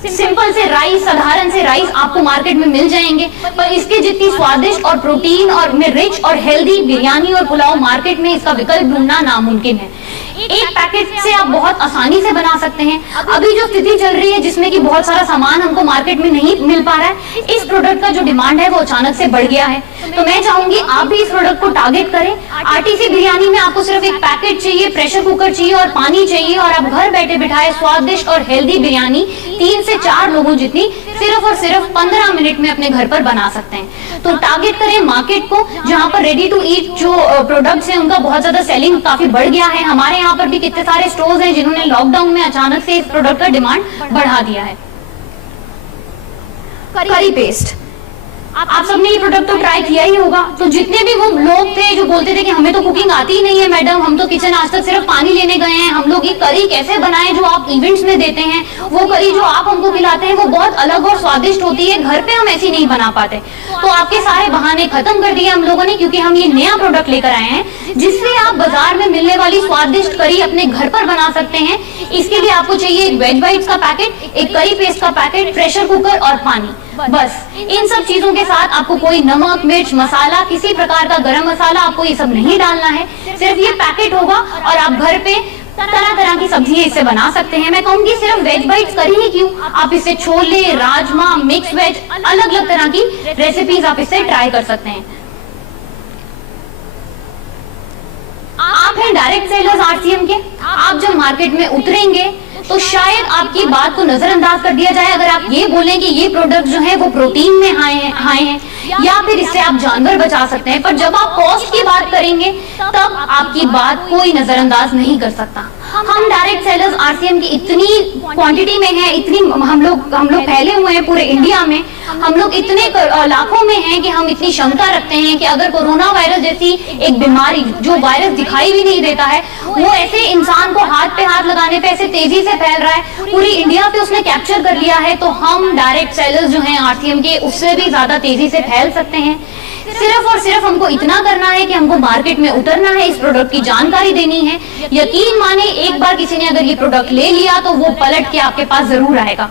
सिंपल से राइस, साधारण से राइस आपको मार्केट में मिल जाएंगे, पर इसके जितनी स्वादिष्ट और प्रोटीन और में रिच और हेल्दी बिरयानी और पुलाव मार्केट में इसका विकल्प ढूंढना नामुमकिन है। एक पैकेट से आप बहुत आसानी से बना सकते हैं। अभी जो स्थिति चल रही है जिसमें कि बहुत सारा सामान हमको मार्केट में नहीं मिल पा रहा है, इस प्रोडक्ट का जो डिमांड है वो अचानक से बढ़ गया है। तो मैं चाहूंगी आप भी इस प्रोडक्ट को टारगेट करें। आरटीसी बिरयानी में आपको सिर्फ एक पैकेट चाहिए, प्रेशर कुकर चाहिए और पानी चाहिए, और आप घर बैठे बिठाए स्वादिष्ट और हेल्दी बिरयानी 3 से 4 लोगों जितनी सिर्फ और सिर्फ 15 मिनट में अपने घर पर बना सकते हैं। तो टारगेट करें मार्केट को, जहां पर रेडी टू ईट जो प्रोडक्ट्स हैं उनका बहुत ज्यादा सेलिंग काफी बढ़ गया है। हमारे यहाँ पर भी कितने सारे स्टोर्स हैं जिन्होंने लॉकडाउन में अचानक से इस प्रोडक्ट का डिमांड बढ़ा दिया है। करी पेस्ट, आप सबने ये प्रोडक्ट तो ट्राई किया ही होगा। तो जितने भी वो लोग थे जो बोलते थे कि हमें तो कुकिंग आती ही नहीं है मैडम, हम तो किचन आज तक सिर्फ पानी लेने गए हैं, हम लोग ये करी कैसे बनाएं जो आप इवेंट्स में देते हैं, वो करी जो आप हमको खिलाते हैं वो बहुत अलग और स्वादिष्ट होती है, घर पे हम ऐसी नहीं बना पाते। तो आपके सारे बहाने खत्म कर दिए हम लोगों ने, क्योंकि हम ये नया प्रोडक्ट लेकर आए हैं जिससे आप बाजार में मिलने वाली स्वादिष्ट करी अपने घर पर बना सकते हैं। इसके लिए आपको चाहिए एक वेज बाइट्स का पैकेट, एक करी पेस्ट का पैकेट, प्रेशर कुकर और पानी। बस इन सब चीजों के साथ आपको कोई नमक, मिर्च, मसाला, किसी प्रकार का गरम मसाला आपको ये सब नहीं डालना है। सिर्फ ये पैकेट होगा और आप घर पे तरह तरह की सब्जियां इससे बना सकते हैं। मैं कहूंगी सिर्फ वेज बाइट्स करी ही क्यों, आप इससे छोले, राजमा, मिक्स वेज, अलग अलग तरह की रेसिपीज आप इससे ट्राई कर सकते हैं। आप हैं डायरेक्ट सेलर्स आरसीएम के, आप जब मार्केट में उतरेंगे तो शायद आपकी बात को नजरअंदाज कर दिया जाए अगर आप ये बोलें कि ये प्रोडक्ट जो है वो प्रोटीन में हाई हैं या फिर इससे आप जानवर बचा सकते हैं, पर जब आप कॉस्ट की बात करेंगे तब आपकी बात कोई नजरअंदाज नहीं कर सकता। हम डायरेक्ट सेलर्स आरसीएम की इतनी क्वांटिटी में है, इतनी हम लोग फैले हुए हैं पूरे इंडिया में, हम लोग इतने लाखों में हैं कि हम इतनी क्षमता रखते हैं कि अगर कोरोना वायरस जैसी एक बीमारी जो वायरस दिखाई भी नहीं देता है, वो ऐसे इंसान को हाथ पे हाथ लगाने पे ऐसे तेजी से फैल रहा है, पूरी इंडिया पे उसने कैप्चर कर लिया है, तो हम डायरेक्ट सेलर्स जो हैं आरसीएम के उससे भी ज्यादा तेजी से फैल सकते हैं। सिर्फ और सिर्फ हमको इतना करना है कि हमको मार्केट में उतरना है, इस प्रोडक्ट की जानकारी देनी है। यकीन माने एक बार किसी ने अगर ये प्रोडक्ट ले लिया तो वो पलट के आपके पास जरूर आएगा।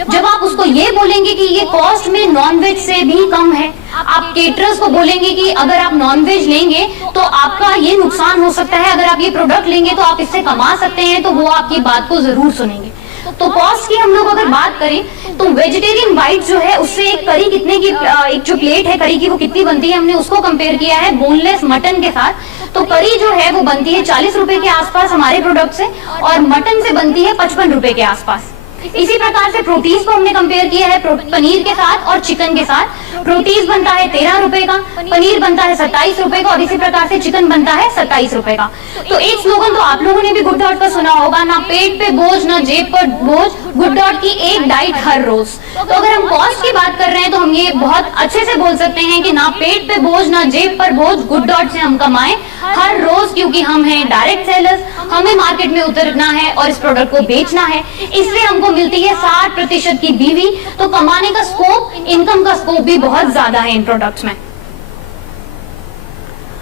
जब आप उसको ये बोलेंगे कि ये कॉस्ट में नॉनवेज से भी कम है, आप केटरर्स को बोलेंगे कि अगर आप नॉनवेज लेंगे तो आपका ये नुकसान हो सकता है, अगर आप ये प्रोडक्ट लेंगे तो आप इससे कमा सकते हैं, तो वो आपकी बात को जरूर सुनेंगे। तो कॉस्ट की हम लोग अगर बात करें तो वेजिटेरियन बाइट जो है उससे एक करी कितने की, एक जो प्लेट है करी की वो कितनी बनती है, हमने उसको कंपेयर किया है बोनलेस मटन के साथ। तो करी जो है वो बनती है 40 रुपए के आसपास हमारे प्रोडक्ट से, और मटन से बनती है 55 रुपए के आसपास। इसी प्रकार से प्रोटीज को हमने कंपेयर किया है पनीर के साथ और चिकन के साथ। प्रोटीज बनता है 13 रुपए का, पनीर बनता है 27 रुपए का, और इसी प्रकार से चिकन बनता है 27 रुपए का। तो एक स्लोगन तो आप लोगों ने भी गुड डॉट का सुना होगा, ना पेट पे बोझ ना जेब पर बोझ, गुड डॉट की एक डाइट हर रोज। तो अगर हम कॉस्ट की बात कर रहे हैं तो हम ये बहुत अच्छे से बोल सकते हैं कि ना पेट पे बोझ ना जेब पर बोझ, गुड डॉट से हम कमाएं हर रोज, क्योंकि हम हैं डायरेक्ट सेलर्स, हमें मार्केट में उतरना है और इस प्रोडक्ट को बेचना है। इससे हमको मिलती है 60% की बीवी, तो कमाने का स्कोप, इनकम का स्कोप भी बहुत ज्यादा है इन प्रोडक्ट्स में।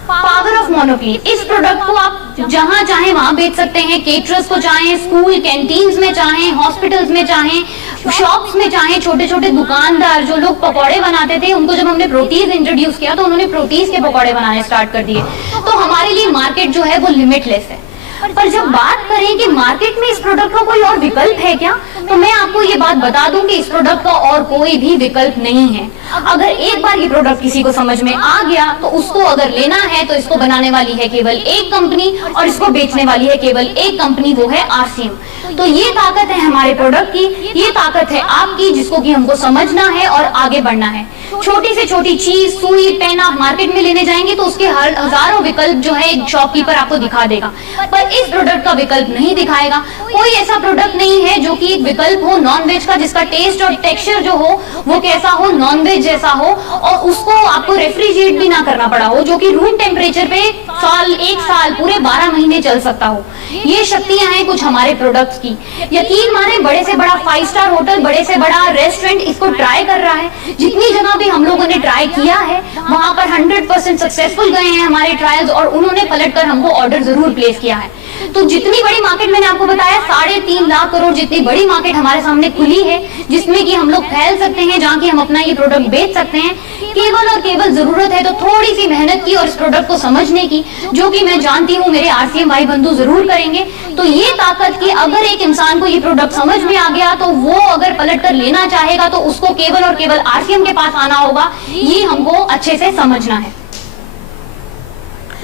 पावर ऑफ मोनोपोली, इस प्रोडक्ट को आप जहां चाहे वहां बेच सकते हैं, केटरर्स को चाहें, स्कूल कैंटीन्स में चाहें, हॉस्पिटल्स में चाहें, शॉप्स में चाहें, छोटे छोटे दुकानदार जो लोग पकौड़े बनाते थे उनको जब हमने प्रोटीज इंट्रोड्यूस किया तो उन्होंने प्रोटीज के पकौड़े बनाने स्टार्ट कर दिए। तो हमारे लिए मार्केट जो है वो लिमिटलेस है। पर जब बात करें कि मार्केट में इस प्रोडक्ट का कोई और विकल्प है क्या, तो मैं आपको ये बात बता दूं कि इस प्रोडक्ट का और कोई भी विकल्प नहीं है। अगर एक बार ये प्रोडक्ट किसी को समझ में आ गया तो उसको अगर लेना है तो इसको बनाने वाली है केवल एक कंपनी और इसको बेचने वाली है केवल एक कंपनी, वो है आरसीएम। तो ये ताकत है हमारे प्रोडक्ट की, ये ताकत है आपकी, जिसको कि हमको समझना है और आगे बढ़ना है। छोटी से छोटी चीज, सुई, पेन आप मार्केट में लेने जाएंगे तो उसके हजारों विकल्प जो है एक शॉपकीपर आपको दिखा देगा, पर इस प्रोडक्ट का विकल्प नहीं दिखाएगा। कोई ऐसा प्रोडक्ट नहीं है जो कि एक विकल्प हो नॉनवेज का, जिसका टेस्ट और टेक्सचर जो हो वो कैसा हो, नॉनवेज जैसा हो, और उसको आपको रेफ्रिजरेट भी ना करना पड़ा हो, जो कि रूम टेम्परेचर पे एक साल पूरे 12 महीने चल सकता हो। ये शक्तियां हैं कुछ हमारे प्रोडक्ट्स की। यकीन माने बड़े से बड़ा 5 स्टार होटल, बड़े से बड़ा रेस्टोरेंट इसको ट्राई कर रहा है। जितनी जगह भी हम लोगों ने ट्राई किया है वहां पर 100% सक्सेसफुल गए हैं हमारे ट्रायल्स, और उन्होंने पलटकर हमको ऑर्डर जरूर प्लेस किया है। तो जितनी बड़ी मार्केट मैंने आपको बताया, 3.5 लाख करोड़ जितनी बड़ी मार्केट हमारे सामने खुली है, जिसमें कि हम लोग फैल सकते हैं, जहाँ की हम अपना ये प्रोडक्ट बेच सकते हैं। केवल और केवल जरूरत है तो थोड़ी सी मेहनत की और इस प्रोडक्ट को समझने की, जो कि मैं जानती हूँ मेरे आरसीएम भाई बंधु जरूर करेंगे। तो ये ताकत की अगर एक इंसान को ये प्रोडक्ट समझ में आ गया तो वो अगर पलट कर लेना चाहेगा तो उसको केवल और केवल आरसीएम के पास आना होगा। ये हमको अच्छे से समझना है।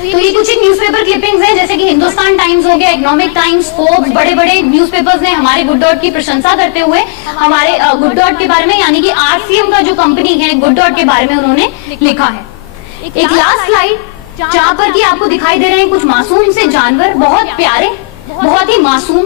तो ये कुछ एक न्यूज़पेपर क्लिपिंग्स हैं, जैसे कि हिंदुस्तान टाइम्स हो गया, इकोनॉमिक टाइम्स, फोर्ब्स, बड़े बड़े न्यूज़पेपर्स ने हमारे गुड डॉट की प्रशंसा करते हुए हमारे गुड डॉट के बारे में, यानी कि आरसीएम का जो कंपनी है गुड डॉट के बारे में उन्होंने लिखा है। एक लास्ट स्लाइड जहां पर कि आपको दिखाई दे रहे हैं कुछ मासूम से जानवर, बहुत प्यारे, बहुत ही मासूम,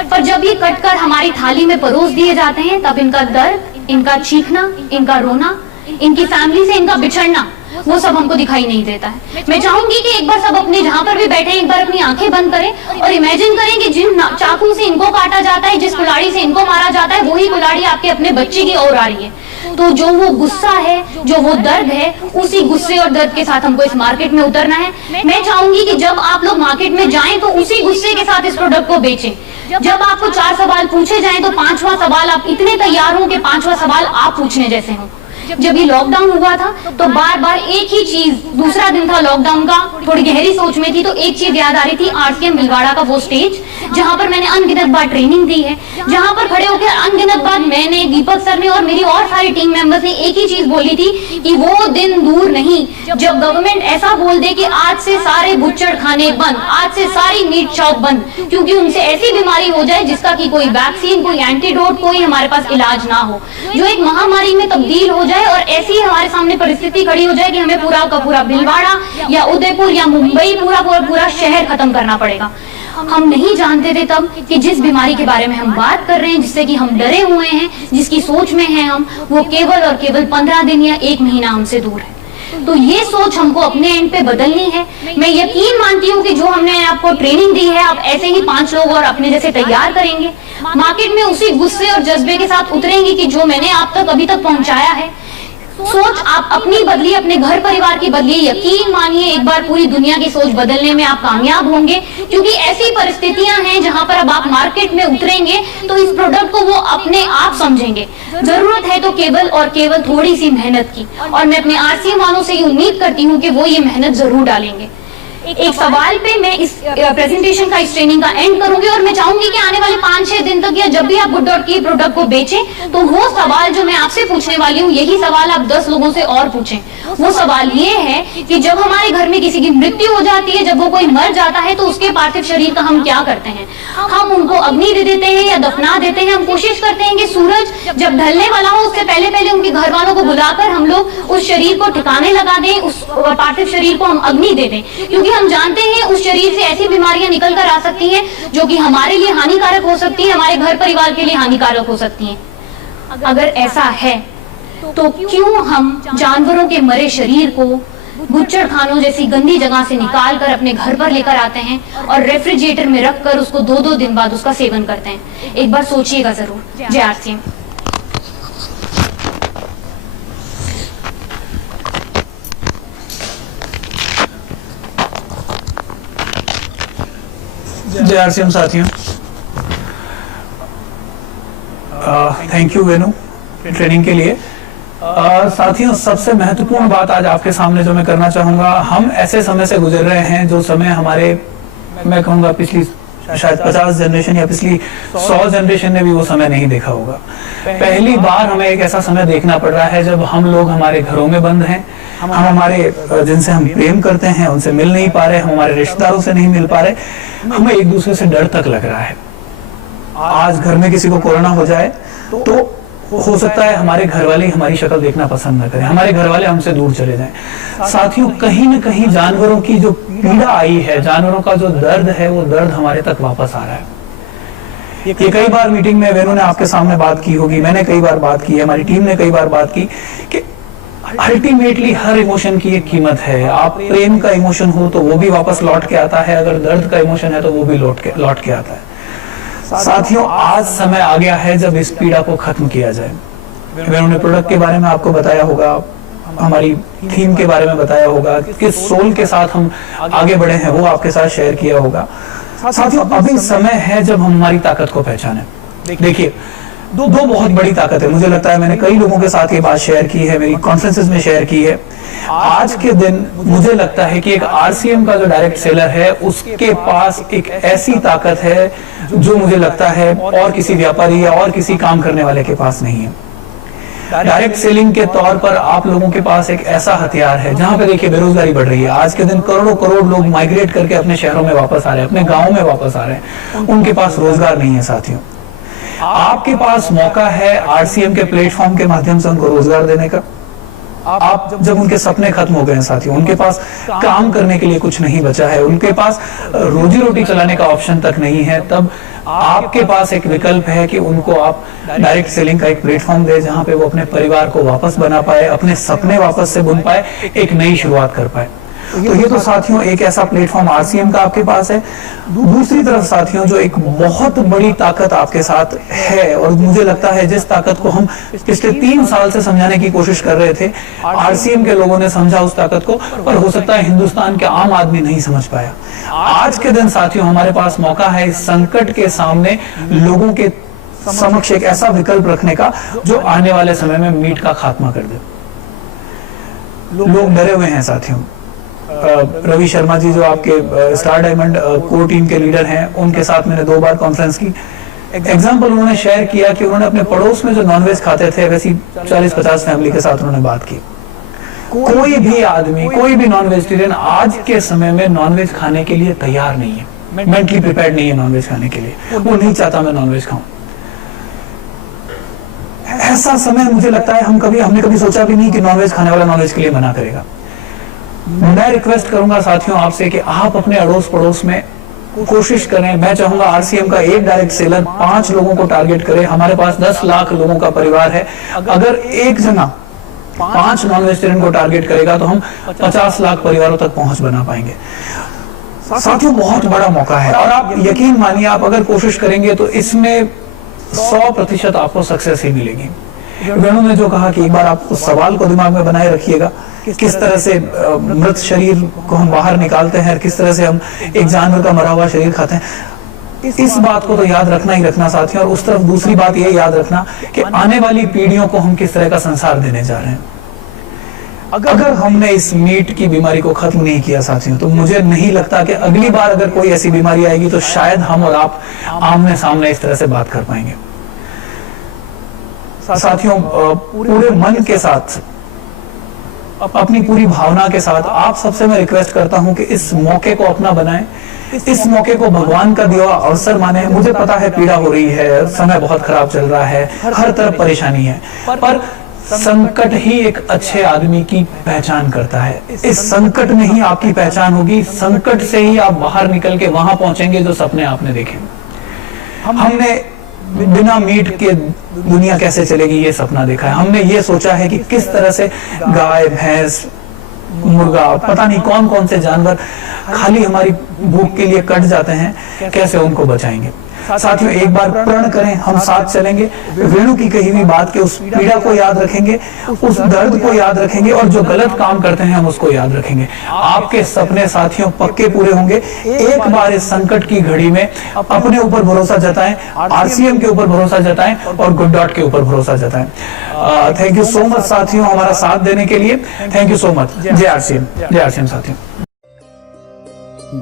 पर जब ये कटकर हमारी थाली में परोस दिए जाते हैं तब इनका दर्द, इनका चीखना, इनका रोना, इनकी फैमिली से इनका बिछड़ना, वो सब हमको दिखाई नहीं देता है। मैं चाहूंगी कि एक बार सब अपने जहां पर भी बैठे एक बार अपनी आंखें बंद करें और इमेजिन करें कि जिन चाकू से इनको काटा जाता है, जिस कुल्हाड़ी से इनको मारा जाता है, वही कुल्हाड़ी आपके अपने बच्चे की ओर आ रही है। तो जो वो गुस्सा है, जो वो दर्द है, उसी गुस्से और दर्द के साथ हमको इस मार्केट में उतरना है। मैं चाहूंगी कि जब आप लोग मार्केट में जाएं तो उसी गुस्से के साथ इस प्रोडक्ट को बेचें। जब आपको 4 सवाल पूछे जाएं तो 5वां सवाल आप इतने तैयार हो कि 5वां सवाल आप पूछने जैसे हो। जब ये लॉकडाउन हुआ था तो बार बार एक ही चीज, दूसरा दिन था लॉकडाउन का, थोड़ी गहरी सोच में थी तो एक चीज याद आ रही थी, आरसीएम भिलवाड़ा का वो स्टेज जहां पर मैंने अनगिनत बार ट्रेनिंग दी है, जहां पर खड़े होकर अनगिनत बार मैंने, दीपक सर ने और मेरी और सारी टीम मेंबर्स ने एक ही चीज बोली थी कि वो दिन दूर नहीं जब गवर्नमेंट ऐसा बोल दे कि आज से सारे बुच्चड़ खाने बंद, आज से सारी मीट शॉप बंद, क्योंकि उनसे ऐसी बीमारी हो जाए जिसका की कोई वैक्सीन, कोई एंटीडोट, कोई हमारे पास इलाज ना हो, जो एक महामारी में तब्दील हो जाए और ऐसी हमारे सामने परिस्थिति खड़ी हो जाए कि हमें पूरा का पूरा भिलवाड़ा या उदयपुर या मुंबई, पूरा शहर खत्म करना पड़ेगा। हम नहीं जानते थे तब कि जिस बीमारी के बारे में हम बात कर रहे हैं, जिससे कि हम डरे हुए हैं, जिसकी सोच में हैं हम, वो केवल और केवल 15 दिन या 1 महीना हमसे दूर है। तो ये सोच हमको अपने एंड पे बदलनी है। मैं यकीन मानती हूँ कि जो हमने आपको ट्रेनिंग दी है, आप ऐसे ही 5 लोग और अपने जैसे तैयार करेंगे, मार्केट में उसी गुस्से और जज्बे के साथ उतरेंगे कि जो मैंने आप तक अभी तक पहुंचाया है। सोच आप अपनी बदली, अपने घर परिवार की बदली। यकीन मानिए एक बार पूरी दुनिया की सोच बदलने में आप कामयाब होंगे, क्योंकि ऐसी परिस्थितियां हैं जहां पर अब आप मार्केट में उतरेंगे तो इस प्रोडक्ट को वो अपने आप समझेंगे। जरूरत है तो केवल और केवल थोड़ी सी मेहनत की, और मैं अपने आरसीएम वालों से ये उम्मीद करती हूँ कि वो ये मेहनत जरूर डालेंगे। एक सवाल पे मैं इस प्रेजेंटेशन का, इस ट्रेनिंग का एंड करूंगी, और मैं चाहूंगी कि आने वाले 5-6 दिन तक या जब भी आप GoodDot की प्रोडक्ट को बेचें तो वो सवाल जो मैं आपसे पूछने वाली हूँ, यही सवाल आप 10 लोगों से और पूछें। वो सवाल ये है कि जब हमारे घर में किसी की मृत्यु हो जाती है, जब वो कोई मर जाता है, तो उसके पार्थिव शरीर का हम क्या करते हैं? हम उनको अग्नि दे देते हैं या दफना देते हैं? हम कोशिश करते हैं कि सूरज जब ढलने वाला हो उससे पहले पहले उनके घर वालों को बुलाकर हम लोग उस शरीर को ठिकाने लगा दें, उस पार्थिव शरीर को हम अग्नि दे दें, क्योंकि हम जानते हैं उस शरीर से ऐसी बीमारियां निकल कर आ सकती हैं जो कि हमारे लिए हानिकारक हो सकती है, हमारे घर परिवार के लिए हानिकारक हो सकती हैं। अगर ऐसा है तो क्यों हम जानवरों के मरे शरीर को बुच्चड़ खानों जैसी गंदी जगह से निकाल कर अपने घर पर लेकर आते हैं और रेफ्रिजरेटर में रखकर उसको 2-2 दिन बाद उसका सेवन करते हैं? एक बार सोचिएगा जरूर। जय आरसीएम। जय आरसीएम साथियों, थैंक यू वेनु ट्रेनिंग के लिए। साथियों, सबसे महत्वपूर्ण बात आज आपके सामने जो मैं करना चाहूंगा, हम ऐसे समय से गुजर रहे हैं जो समय हमारे, मैं कहूंगा पिछली शायद 50 जनरेशन या पिछली 100 जनरेशन ने भी वो समय नहीं देखा होगा। पहली बार हमें एक ऐसा समय देखना पड़ रहा है जब हम लोग हमारे घरों में बंद हैं, हम हमारे जिनसे हम प्रेम करते हैं उनसे मिल नहीं पा रहे, हम हमारे रिश्तेदारों से नहीं मिल पा रहे, हमें एक दूसरे से डर तक लग रहा है। आज घर में किसी को कोरोना हो जाए तो हो सकता है हमारे घर वाले हमारी शक्ल देखना पसंद न करें, हमारे घर वाले हमसे दूर चले जाएं। साथियों, कहीं न कहीं जानवरों की जो पीड़ा आई है, जानवरों का जो दर्द है, वो दर्द हमारे तक वापस आ रहा है। ये कई बार मीटिंग में वेनु ने आपके सामने बात की होगी, मैंने कई बार बात की है, हमारी टीम ने कई बार बात की कि अल्टीमेटली हर इमोशन की एक कीमत है। आप प्रेम का इमोशन हो तो वो भी वापस लौट के आता है, अगर दर्द का इमोशन है तो वो भी लौट के आता है। साथियों, आज समय आ गया है जब इस पीड़ा को खत्म किया जाए। मैंने प्रोडक्ट के बारे में आपको बताया होगा, हमारी थीम के बारे में बताया होगा, किस सोल के साथ हम आगे बढ़े हैं वो आपके साथ शेयर किया होगा। साथियों, अभी समय है जब हम हमारी ताकत को पहचाने। देखिए, दो बहुत बड़ी ताकत है। मुझे लगता है मैंने कई लोगों के साथ ये बात शेयर की है, मेरी कॉन्फ्रेंसेस में शेयर की है। आज के दिन मुझे लगता है कि एक आरसीएम का जो डायरेक्ट सेलर है उसके पास एक ऐसी ताकत है जो मुझे लगता है और किसी व्यापारी या और किसी काम करने वाले के पास नहीं है। डायरेक्ट सेलिंग के तौर पर आप लोगों के पास एक ऐसा हथियार है जहां पे देखिए बेरोजगारी बढ़ रही है। आज के दिन करोड़ों करोड़ लोग माइग्रेट करके अपने शहरों में वापस आ रहे हैं, अपने गाँव में वापस आ रहे हैं, उनके पास रोजगार नहीं है। साथियों, आपके पास मौका है आरसीएम के प्लेटफॉर्म के माध्यम से उनको रोजगार देने का। आप जब उनके सपने खत्म हो गए हैं साथियों, उनके पास काम करने के लिए कुछ नहीं बचा है, उनके पास रोजी रोटी चलाने का ऑप्शन तक नहीं है, तब आपके पास एक विकल्प है कि उनको आप डायरेक्ट सेलिंग का एक प्लेटफॉर्म दे जहां पे वो अपने परिवार को वापस बना पाए, अपने सपने वापस से बुन पाए, एक नई शुरुआत कर पाए। तो ये तो साथियों एक ऐसा प्लेटफॉर्म आरसीएम का आपके पास है। दूसरी तरफ साथियों, जो एक बहुत बड़ी ताकत आपके साथ है, और मुझे लगता है जिस ताकत को हम पिछले 3 साल से समझाने की कोशिश कर रहे थे, आरसीएम के लोगों ने समझा उस ताकत को, पर हो सकता है हिंदुस्तान के आम आदमी नहीं समझ पाया। आज के दिन साथियों हमारे पास मौका है इस संकट के सामने लोगों के समक्ष एक ऐसा विकल्प रखने का जो आने वाले समय में मीट का खात्मा कर दे। लोग डरे हुए हैं साथियों। रवि शर्मा जी जो आपके स्टार डायमंड कोर टीम के लीडर हैं, उनके साथ मैंने 2 बार कॉन्फ्रेंस की। एग्जाम्पल उन्होंने शेयर किया कि उन्होंने अपने पड़ोस में जो नॉनवेज खाते थे वैसी 40-50 फैमिली के साथ उन्होंने बात की। कोई भी आदमी, कोई भी नॉन वेजिटेरियन आज के समय में नॉनवेज खाने के लिए तैयार नहीं है, मेंटली प्रिपेयर्ड नहीं है नॉनवेज खाने के लिए। वो नहीं चाहता मैं नॉनवेज खाऊं। ऐसा समय मुझे लगता है हमने कभी सोचा भी नहीं कि नॉनवेज खाने वाला नॉनवेज के लिए मना करेगा। मैं रिक्वेस्ट करूंगा साथियों आपसे कि आप अपने अड़ोस पड़ोस में कोशिश करें। मैं चाहूंगा आरसीएम का एक डायरेक्ट सेलर 5 लोगों को टारगेट करे। हमारे पास 10 लाख लोगों का परिवार है, अगर एक जना 5 नॉन वेजिटेरियन को टारगेट करेगा तो हम 50 लाख परिवारों तक पहुंच बना पाएंगे। साथियों, बहुत बड़ा मौका है और आप यकीन मानिए, आप अगर कोशिश करेंगे तो इसमें 100% आपको सक्सेस ही मिलेगी। वेणु ने जो कहा कि एक बार आप उस सवाल को दिमाग में बनाए रखिएगा, किस तरह से मृत शरीर को हम बाहर निकालते हैं, किस तरह से हम एक जानवर का मरा हुआ शरीर खाते हैं। इस बात को तो याद रखना ही रखना साथियों। और उस तरफ दूसरी बात ये याद रखना कि आने वाली पीढ़ियों को हम किस तरह का संसार देने जा रहे हैं। अगर हमने इस मीट की बीमारी को खत्म नहीं किया साथियों, तो मुझे नहीं लगता कि अगली बार अगर कोई ऐसी बीमारी आएगी तो शायद हम और आप आमने सामने इस तरह से बात कर पाएंगे। साथियों, पूरे मन के साथ, अपनी पूरी भावना के साथ आप सबसे मैं रिक्वेस्ट करता हूं कि इस मौके को अपना बनाएं, इस मौके को भगवान का दिया हुआ अवसर माने। मुझे पता है पीड़ा हो रही है, समय बहुत खराब चल रहा है, हर तरफ परेशानी है, पर संकट ही एक अच्छे आदमी की पहचान करता है। इस संकट में ही आपकी पहचान होगी, संकट से ही आप बाहर निकल के वहां पहुंचेंगे जो सपने आपने देखे। हमने बिना मीट के दुनिया कैसे चलेगी ये सपना देखा है। हमने ये सोचा है कि किस तरह से गाय, भैंस, मुर्गा, पता नहीं कौन कौन से जानवर खाली हमारी भूख के लिए कट जाते हैं, कैसे उनको बचाएंगे। साथियों, एक बार प्रण करें, हम साथ चलेंगे, वेणु की कही हुई बात के उस पीड़ा को याद रखेंगे, उस दर्द को याद रखेंगे और जो गलत काम करते हैं हम उसको याद रखेंगे। आपके सपने साथियों पक्के पूरे होंगे। एक बार इस संकट की घड़ी में अपने ऊपर भरोसा जताएं, आरसीएम के ऊपर भरोसा जताएं और गुड डॉट के ऊपर भरोसा जताएं। थैंक यू सो मच साथियों हमारा साथ देने के लिए। Thank you so much. जय आरसीएम साथियों।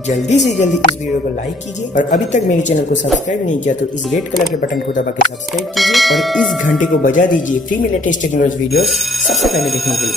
जल्दी से जल्दी इस वीडियो को लाइक कीजिए और अभी तक मेरे चैनल को सब्सक्राइब नहीं किया तो इस रेड कलर के बटन को दबा के सब्सक्राइब कीजिए और इस घंटे को बजा दीजिए फ्री में लेटेस्ट टेक्नोलॉजी वीडियोस सबसे पहले देखने के लिए।